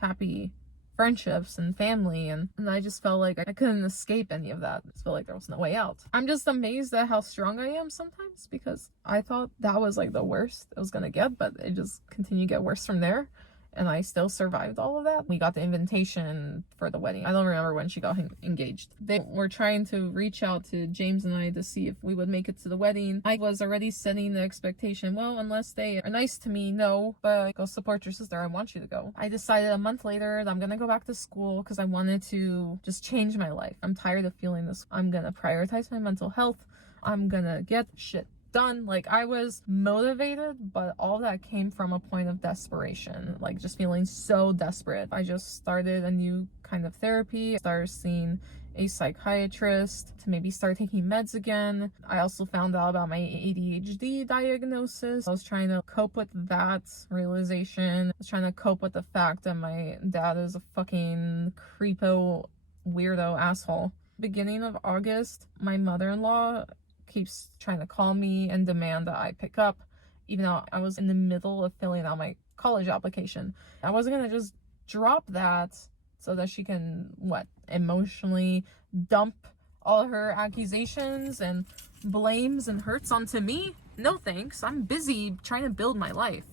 happy friendships and family, and I just felt like I couldn't escape any of that. I just felt like there was no way out. I'm just amazed at how strong I am sometimes, because I thought that was like the worst it was gonna get, but it just continued to get worse from there. And I still survived all of that. We got the invitation for the wedding. I don't remember when she got engaged. They were trying to reach out to James and I to see if we would make it to the wedding. I was already setting the expectation, well, unless they are nice to me, no, but go support your sister. I want you to go. I decided a month later that I'm gonna go back to school because I wanted to just change my life. I'm tired of feeling this. I'm gonna prioritize my mental health. I'm gonna get shit done. Like, I was motivated, but all that came from a point of desperation, like just feeling so desperate. I just started a new kind of therapy, started seeing a psychiatrist to maybe start taking meds again. I also found out about my ADHD diagnosis. I was trying to cope with that realization. I was trying to cope with the fact that my dad is a fucking creepo, weirdo asshole. Beginning of August, my mother-in-law keeps trying to call me and demand that I pick up, even though I was in the middle of filling out my college application. I wasn't gonna just drop that so that she can, emotionally dump all her accusations and blames and hurts onto me? No thanks, I'm busy trying to build my life.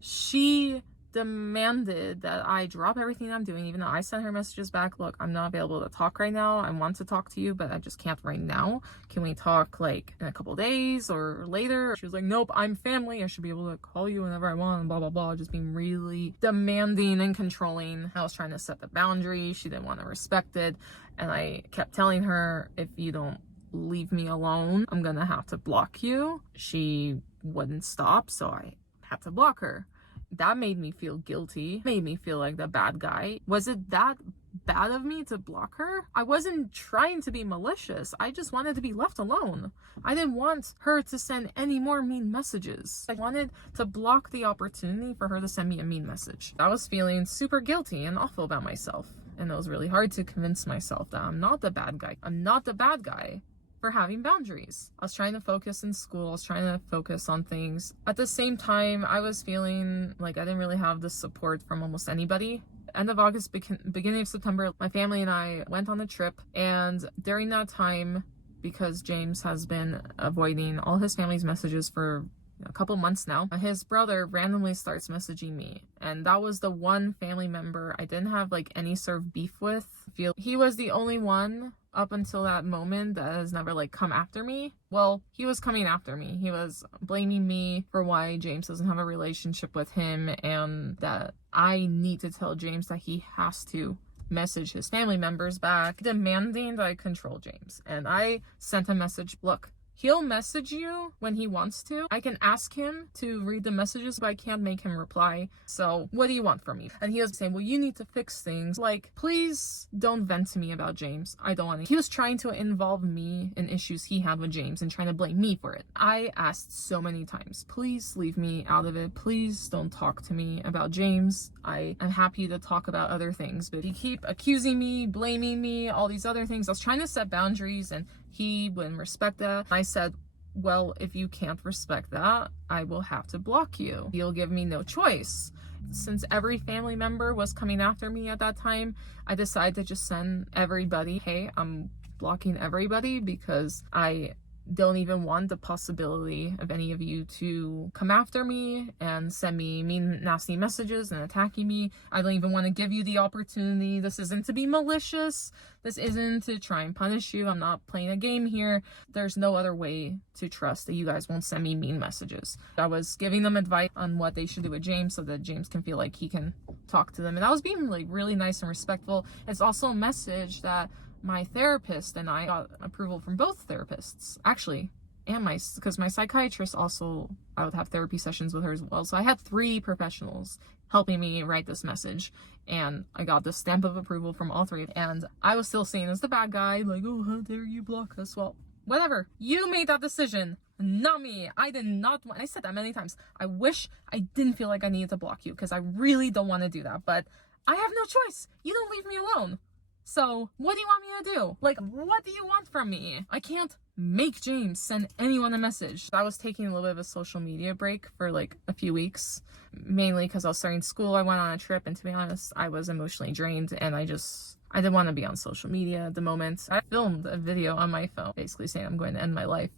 She demanded that I drop everything I'm doing, even though I sent her messages back, look, I'm not available to talk right now. I want to talk to you, but I just can't right now. Can we talk like in a couple days or later? She was like, nope, I'm family. I should be able to call you whenever I want, and blah, blah, blah. Just being really demanding and controlling. I was trying to set the boundary. She didn't want to respect it. And I kept telling her, if you don't leave me alone, I'm gonna have to block you. She wouldn't stop, so I had to block her. That made me feel guilty, made me feel like the bad guy. Was it that bad of me to block her? I wasn't trying to be malicious. I just wanted to be left alone. I didn't want her to send any more mean messages. I wanted to block the opportunity for her to send me a mean message. I was feeling super guilty and awful about myself. And it was really hard to convince myself that I'm not the bad guy. I'm not the bad guy for having boundaries. I was trying to focus in school. I was trying to focus on things. At the same time, I was feeling like I didn't really have the support from almost anybody. End of August, beginning of September, my family and I went on a trip. And during that time, because James has been avoiding all his family's messages for a couple months now, his brother randomly starts messaging me. And that was the one family member I didn't have like any sort of beef with. I feel he was the only one up until that moment that has never like come after me. Well, he was coming after me. He was blaming me for why James doesn't have a relationship with him, and that I need to tell James that he has to message his family members back, demanding that I control James. And I sent a message, look, he'll message you when he wants to. I can ask him to read the messages, but I can't make him reply. So what do you want from me? And he was saying, well, you need to fix things. Like, please don't vent to me about James. I don't want to. He was trying to involve me in issues he had with James and trying to blame me for it. I asked so many times, please leave me out of it. Please don't talk to me about James. I am happy to talk about other things, but you keep accusing me, blaming me, all these other things. I was trying to set boundaries, and he wouldn't respect that. I said, well, if you can't respect that, I will have to block you. You'll give me no choice. Since every family member was coming after me at that time, I decided to just send everybody, hey, I'm blocking everybody because I don't even want the possibility of any of you to come after me and send me mean, nasty messages and attacking me. I don't even want to give you the opportunity. This isn't to be malicious. This isn't to try and punish you. I'm not playing a game here. There's no other way to trust that you guys won't send me mean messages. I was giving them advice on what they should do with James so that James can feel like he can talk to them. And I was being like really nice and respectful. It's also a message that my therapist and I got approval from both therapists, actually, and because my psychiatrist also, I would have therapy sessions with her as well. So I had 3 professionals helping me write this message, and I got the stamp of approval from all 3. And I was still seen as the bad guy, like, oh, how dare you block us? Well, whatever. You made that decision, not me. I did not want, I said that many times. I wish I didn't feel like I needed to block you because I really don't want to do that, but I have no choice. You don't leave me alone. So what do you want me to do? Like, what do you want from me? I can't make James send anyone a message. I was taking a little bit of a social media break for like a few weeks, mainly because I was starting school. I went on a trip, and to be honest, I was emotionally drained, and I didn't want to be on social media at the moment. I filmed a video on my phone basically saying I'm going to end my life.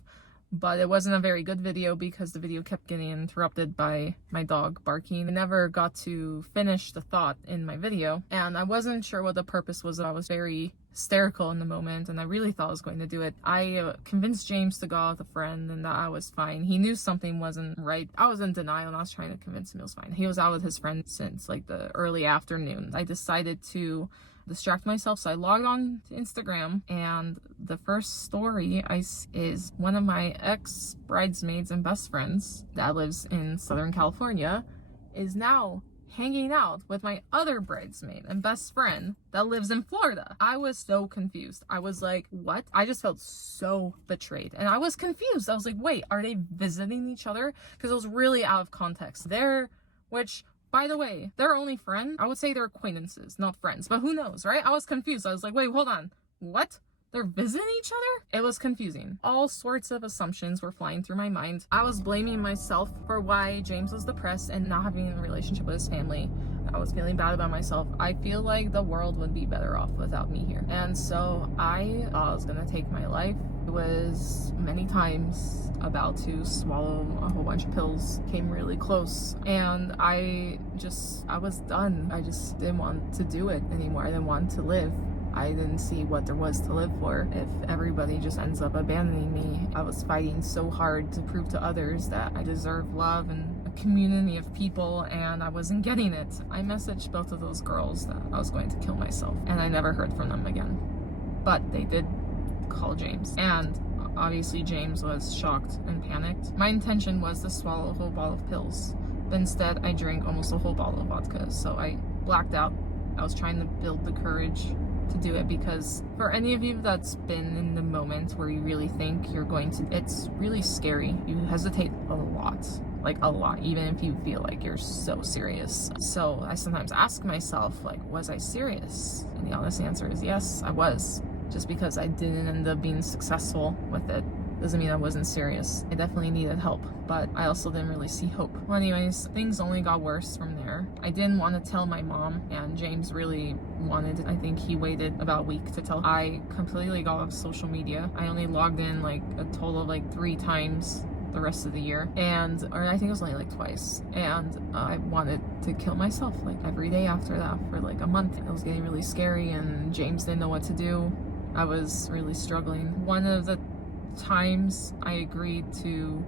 But it wasn't a very good video because the video kept getting interrupted by my dog barking. I never got to finish the thought in my video, and I wasn't sure what the purpose was. I was very hysterical in the moment, and I really thought I was going to do it. I convinced James to go out with a friend, and that I was fine. He knew something wasn't right. I was in denial, and I was trying to convince him it was fine. He was out with his friend since like the early afternoon. I decided to distract myself, so I logged on to Instagram, and the first story is one of my ex bridesmaids and best friends that lives in Southern California is now hanging out with my other bridesmaid and best friend that lives in Florida. I was so confused. I was like, what? I just felt so betrayed, and I was confused. I was like, wait, are they visiting each other? Because it was really out of context there, which, by the way, they're only friends. I would say they're acquaintances, not friends, but who knows, right? I was confused. I was like, wait, hold on. What? They're visiting each other? It was confusing. All sorts of assumptions were flying through my mind. I was blaming myself for why James was depressed and not having a relationship with his family. I was feeling bad about myself. I feel like the world would be better off without me here. And so I thought I was gonna take my life. I was many times about to swallow a whole bunch of pills, came really close, and I was done. I just didn't want to do it anymore. I didn't want to live. I didn't see what there was to live for if everybody just ends up abandoning me. I was fighting so hard to prove to others that I deserve love and a community of people, and I wasn't getting it. I messaged both of those girls that I was going to kill myself, and I never heard from them again. But they did call James, and obviously James was shocked and panicked. My intention was to swallow a whole bottle of pills, but instead I drank almost a whole bottle of vodka, so I blacked out. I was trying to build the courage to do it, because for any of you that's been in the moment where you really think you're going to, it's really scary. You hesitate a lot, like a lot, even if you feel like you're so serious. So I sometimes ask myself, like, was I serious? And the honest answer is yes, I was. Just because I didn't end up being successful with it doesn't mean I wasn't serious. I definitely needed help, but I also didn't really see hope. Well, anyways, things only got worse from there. I didn't want to tell my mom, and James really wanted it. I think he waited about a week to tell her. I completely got off social media. I only logged in like a total of like 3 times the rest of the year, or I think it was only like twice, and I wanted to kill myself like every day after that for like a month. It was getting really scary, and James didn't know what to do. I was really struggling. One of the times I agreed to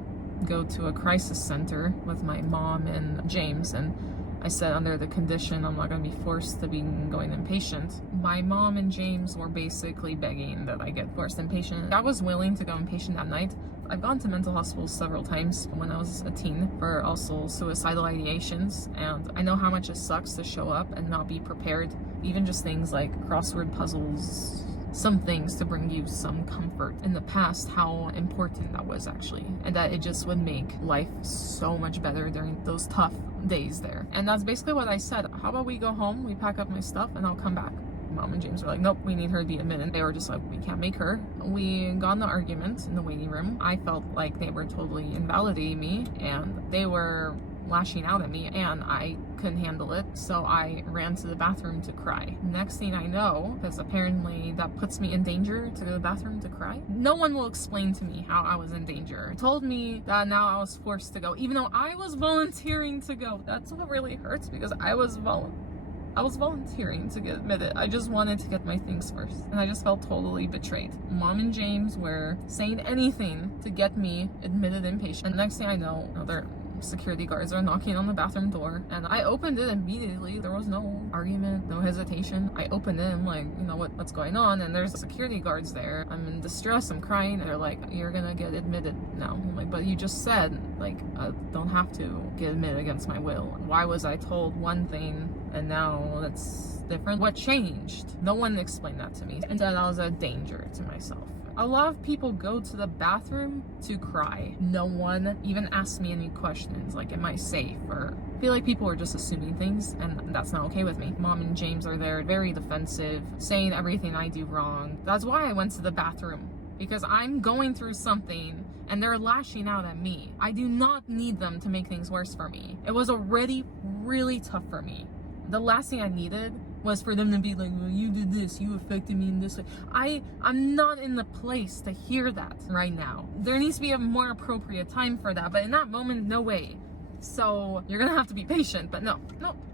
go to a crisis center with my mom and James, and I said under the condition I'm not going to be forced to be going inpatient. My mom and James were basically begging that I get forced inpatient. I was willing to go inpatient that night. I've gone to mental hospitals several times when I was a teen for also suicidal ideations, and I know how much it sucks to show up and not be prepared. Even just things like crossword puzzles, some things to bring you some comfort. In the past, how important that was actually, and that it just would make life so much better during those tough days there. And that's basically what I said. How about we go home, we pack up my stuff, and I'll come back. Mom and James were like, nope, we need her to be admitted. They were just like, we can't make her. We got in an argument in the waiting room. I felt like they were totally invalidating me, and they were lashing out at me, and I couldn't handle it, so I ran to the bathroom to cry. Next thing I know, because apparently that puts me in danger to go to the bathroom to cry, no one will explain to me how I was in danger. Told me that now I was forced to go, even though I was volunteering to go. That's what really hurts, because I was volunteering to get admitted. I just wanted to get my things first, and I just felt totally betrayed. Mom and James were saying anything to get me admitted inpatient, and the next thing I know, they're security guards are knocking on the bathroom door, and I opened it immediately. There was no argument, no hesitation. I opened it, I'm like, you know what's going on? And there's security guards there. I'm in distress, I'm crying, and they're like, you're gonna get admitted now. I'm like, but you just said, like, I don't have to get admitted against my will. Why was I told one thing and now that's different? What changed? No one explained that to me, and that I was a danger to myself. A lot of people go to the bathroom to cry. No one even asked me any questions, like, am I safe? Or I feel like people are just assuming things, and that's not okay with me. Mom and James are there, very defensive, saying everything I do wrong. That's why I went to the bathroom, because I'm going through something and they're lashing out at me. I do not need them to make things worse for me. It was already really tough for me. The last thing I needed was for them to be like, well, you did this, you affected me in this way. I'm not in the place to hear that right now. There needs to be a more appropriate time for that, but in that moment, no way. So you're gonna have to be patient, but no,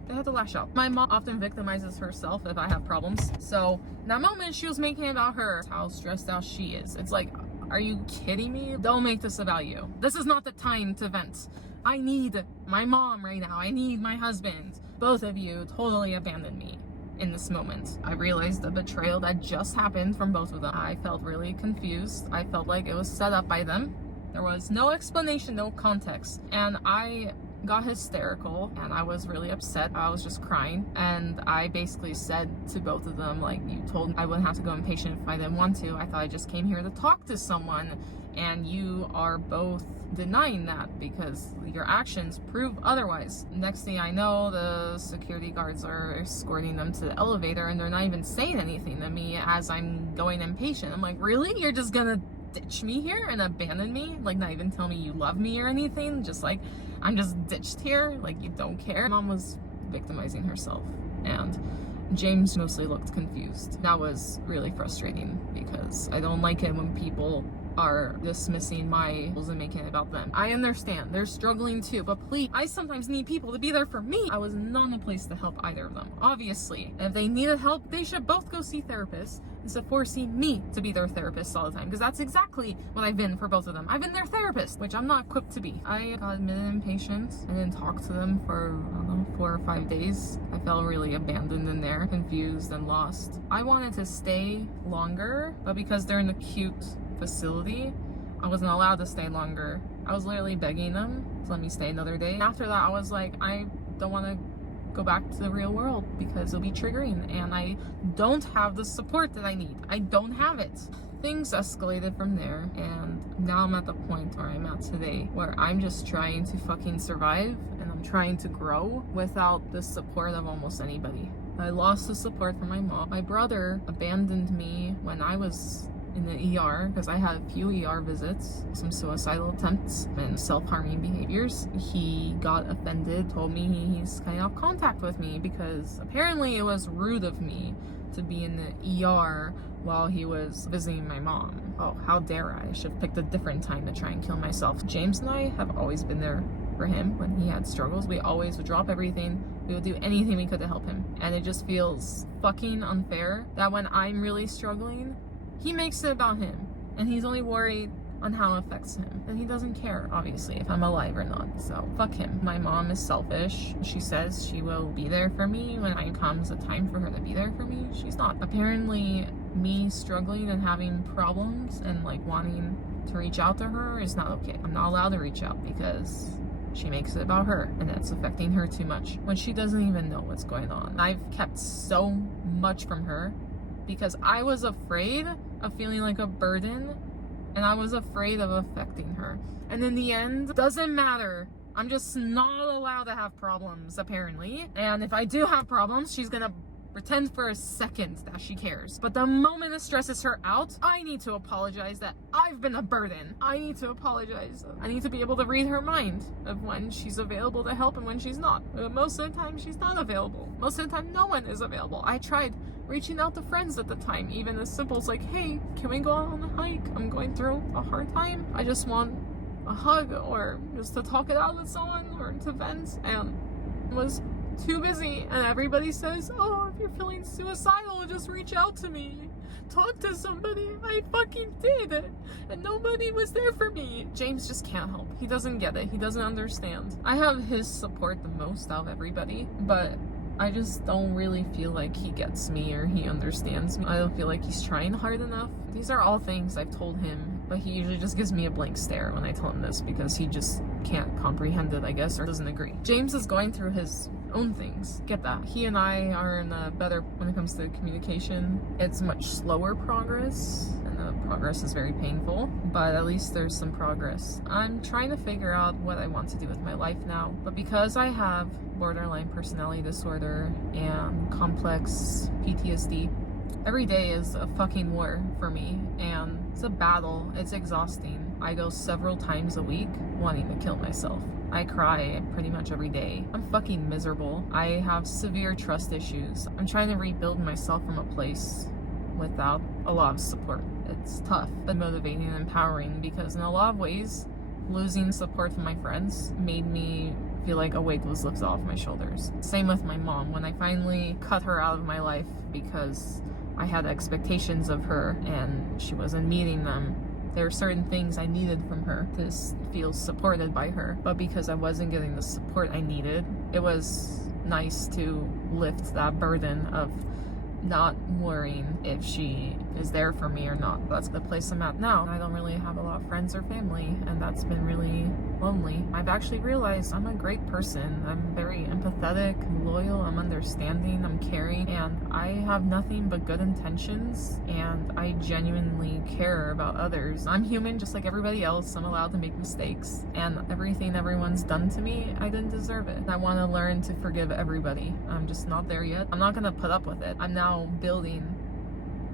they have to lash out. My mom often victimizes herself if I have problems. So in that moment, she was making it about her, how stressed out she is. It's like, are you kidding me? Don't make this about you. This is not the time to vent. I need my mom right now. I need my husband. Both of you totally abandoned me in this moment. I realized the betrayal that just happened from both of them. I felt really confused. I felt like it was set up by them. There was no explanation, no context. And I got hysterical and I was really upset. I was just crying. And I basically said to both of them, like, you told me I wouldn't have to go inpatient if I didn't want to. I thought I just came here to talk to someone. And you are both denying that because your actions prove otherwise. Next thing I know, the security guards are escorting them to the elevator and they're not even saying anything to me as I'm going inpatient. I'm like, really? You're just gonna ditch me here and abandon me? Like, not even tell me you love me or anything? Just like, I'm just ditched here? Like, you don't care? Mom was victimizing herself, and James mostly looked confused. That was really frustrating because I don't like it when people are dismissing my goals and making it about them. I understand they're struggling too, but please, I sometimes need people to be there for me. I was not in a place to help either of them, obviously. And if they needed help, they should both go see therapists instead of forcing me to be their therapist all the time, because that's exactly what I've been for both of them. I've been their therapist, which I'm not equipped to be. I got admitted inpatient and then talked to them for, I don't know, 4 or 5 days. I felt really abandoned in there, confused and lost. I wanted to stay longer, but because they're an acute facility, I wasn't allowed to stay longer. I was literally begging them to let me stay another day. After that, I was like, I don't want to go back to the real world because it'll be triggering and I don't have the support that I need. I don't have it. Things escalated from there, and now I'm at the point where I'm at today, where I'm just trying to fucking survive and I'm trying to grow without the support of almost anybody. I lost the support from my mom. My brother abandoned me when I was in the ER because I had a few ER visits, some suicidal attempts and self-harming behaviors. He got offended, told me he's cutting off contact with me because apparently it was rude of me to be in the ER while he was visiting my mom. Oh, how dare I? I should have picked a different time to try and kill myself. James and I have always been there for him when he had struggles. We always would drop everything. We would do anything we could to help him. And it just feels fucking unfair that when I'm really struggling, he makes it about him, and he's only worried on how it affects him. And he doesn't care, obviously, if I'm alive or not. So, fuck him. My mom is selfish. She says she will be there for me when it comes a time for her to be there for me. She's not. Apparently, me struggling and having problems and, like, wanting to reach out to her is not okay. I'm not allowed to reach out because she makes it about her, and it's affecting her too much when she doesn't even know what's going on. I've kept so much from her because I was afraid of feeling like a burden, and I was afraid of affecting her. And in the end, doesn't matter. I'm just not allowed to have problems, apparently. And if I do have problems, she's gonna pretend for a second that she cares. But the moment it stresses her out, I need to apologize that I've been a burden. I need to apologize. I need to be able to read her mind of when she's available to help and when she's not. Most of the time, she's not available. Most of the time, no one is available. I tried reaching out to friends at the time, even as simple as like, hey, can we go on a hike? I'm going through a hard time. I just want a hug or just to talk it out with someone or to vent, and was too busy. And everybody says, oh, if you're feeling suicidal, just reach out to me, talk to somebody. I fucking did, and nobody was there for me. James just can't help. He doesn't get it. He doesn't understand. I have his support the most out of everybody, but I just don't really feel like he gets me or he understands me. I don't feel like he's trying hard enough. These are all things I've told him, but he usually just gives me a blank stare when I tell him this because he just can't comprehend it, I guess, or doesn't agree. James is going through his own things. Get that. He and I are in a better when it comes to communication. It's much slower progress, and the progress is very painful, but at least there's some progress. I'm trying to figure out what I want to do with my life now, but because I have borderline personality disorder and complex PTSD, every day is a fucking war for me, and it's a battle. It's exhausting. I go several times a week wanting to kill myself. I cry pretty much every day. I'm fucking miserable. I have severe trust issues. I'm trying to rebuild myself from a place without a lot of support. It's tough, but motivating and empowering because in a lot of ways, losing support from my friends made me feel like a weight was lifted off my shoulders. Same with my mom. When I finally cut her out of my life because I had expectations of her and she wasn't meeting them, there were certain things I needed from her to feel supported by her. But because I wasn't getting the support I needed, it was nice to lift that burden of not worrying if she is there for me or not. That's the place I'm at now. I don't really have a lot of friends or family, and that's been really lonely. I've actually realized I'm a great person. I'm very empathetic, I'm loyal, I'm understanding, I'm caring, and I have nothing but good intentions, and I genuinely care about others. I'm human just like everybody else. I'm allowed to make mistakes, and everything everyone's done to me, I didn't deserve it. I want to learn to forgive everybody. I'm just not there yet. I'm not gonna put up with it. I'm now building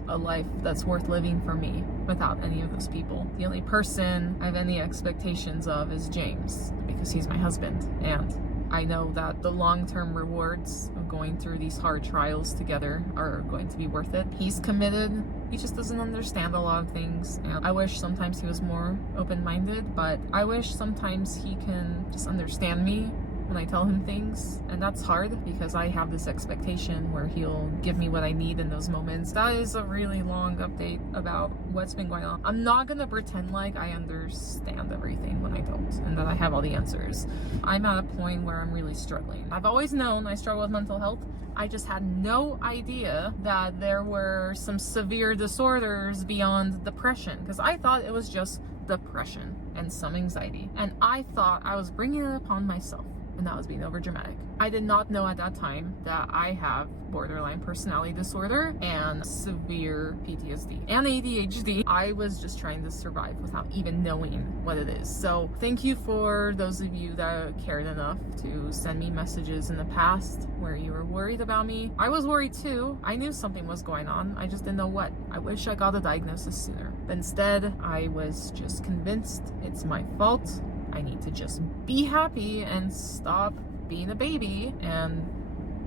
a life that's worth living for me without any of those people. The only person I have any expectations of is James because he's my husband, and I know that the long-term rewards of going through these hard trials together are going to be worth it. He's committed. He just doesn't understand a lot of things, and I wish sometimes he was more open-minded, but I wish sometimes he can just understand me when I tell him things, and that's hard because I have this expectation where he'll give me what I need in those moments. That is a really long update about what's been going on. I'm not gonna pretend like I understand everything when I don't, and that I have all the answers. I'm at a point where I'm really struggling. I've always known I struggle with mental health. I just had no idea that there were some severe disorders beyond depression, because I thought it was just depression and some anxiety, and I thought I was bringing it upon myself, and that was being over dramatic. I did not know at that time that I have borderline personality disorder and severe PTSD and ADHD. I was just trying to survive without even knowing what it is. So thank you for those of you that cared enough to send me messages in the past where you were worried about me. I was worried too. I knew something was going on. I just didn't know what. I wish I got a diagnosis sooner. But instead, I was just convinced it's my fault. I need to just be happy and stop being a baby, and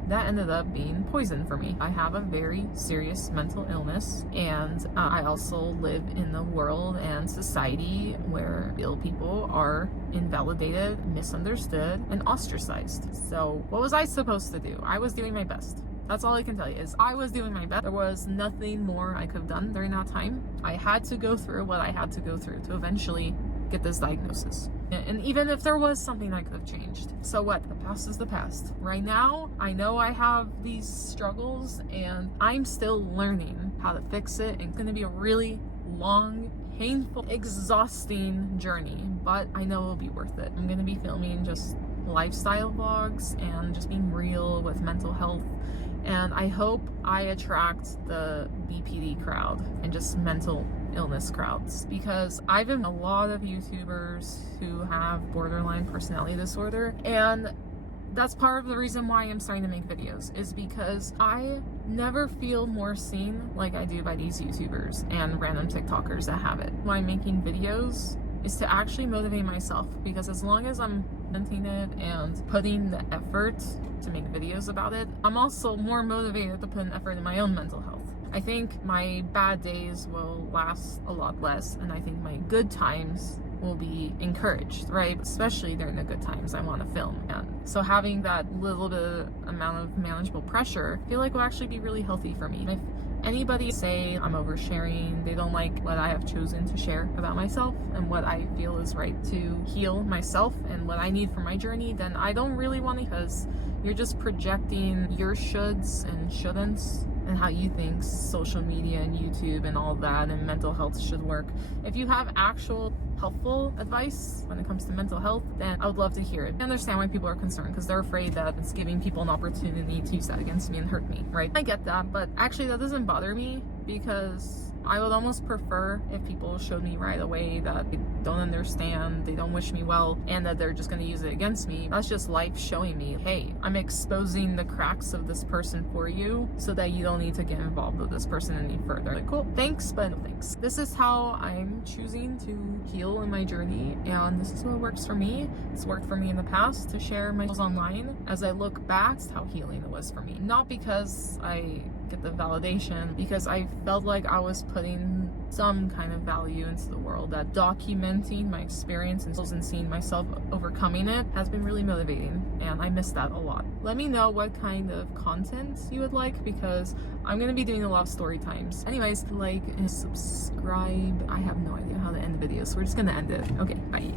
that ended up being poison for me. I have a very serious mental illness, and I also live in a world and society where ill people are invalidated, misunderstood, and ostracized. So what was I supposed to do? I was doing my best. That's all I can tell you is I was doing my best. There was nothing more I could have done during that time. I had to go through what I had to go through to eventually get this diagnosis. And even if there was something I could have changed, so what? The past is the past. Right now, I know I have these struggles and I'm still learning how to fix it. And it's gonna be a really long, painful, exhausting journey, but I know it'll be worth it. I'm gonna be filming just lifestyle vlogs and just being real with mental health. And I hope I attract the BPD crowd and just mental illness crowds, because I've been a lot of YouTubers who have borderline personality disorder, and that's part of the reason why I'm starting to make videos, is because I never feel more seen like I do by these YouTubers and random TikTokers that have it. Why I'm making videos is to actually motivate myself, because as long as I'm implementing it and putting the effort to make videos about it, I'm also more motivated to put an effort in my own mental health. I think my bad days will last a lot less, and I think my good times will be encouraged, right? Especially during the good times, I want to film. And so having that little bit amount of manageable pressure, I feel like will actually be really healthy for me. If anybody say I'm oversharing, they don't like what I have chosen to share about myself and what I feel is right to heal myself and what I need for my journey, then I don't really want to, because you're just projecting your shoulds and shouldn'ts and how you think social media and YouTube and all that and mental health should work. If you have actual helpful advice when it comes to mental health, then I would love to hear it. I understand why people are concerned, because they're afraid that it's giving people an opportunity to use that against me and hurt me, right? I get that, but actually that doesn't bother me, because I would almost prefer if people showed me right away that they don't understand, they don't wish me well, and that they're just going to use it against me. That's just life showing me, hey, I'm exposing the cracks of this person for you so that you don't need to get involved with this person any further. Like, cool, thanks, but no thanks. This is how I'm choosing to heal in my journey, and this is what works for me. It's worked for me in the past to share my goals online. As I look back, it's how healing it was for me. Not because I get the validation, because I felt like I was putting some kind of value into the world, that documenting my experience and seeing myself overcoming it has been really motivating, and I miss that a lot. Let me know what kind of content you would like, because I'm going to be doing a lot of story times. Anyways, like and subscribe. I have no idea how to end the video, so we're just going to end it. Okay, bye.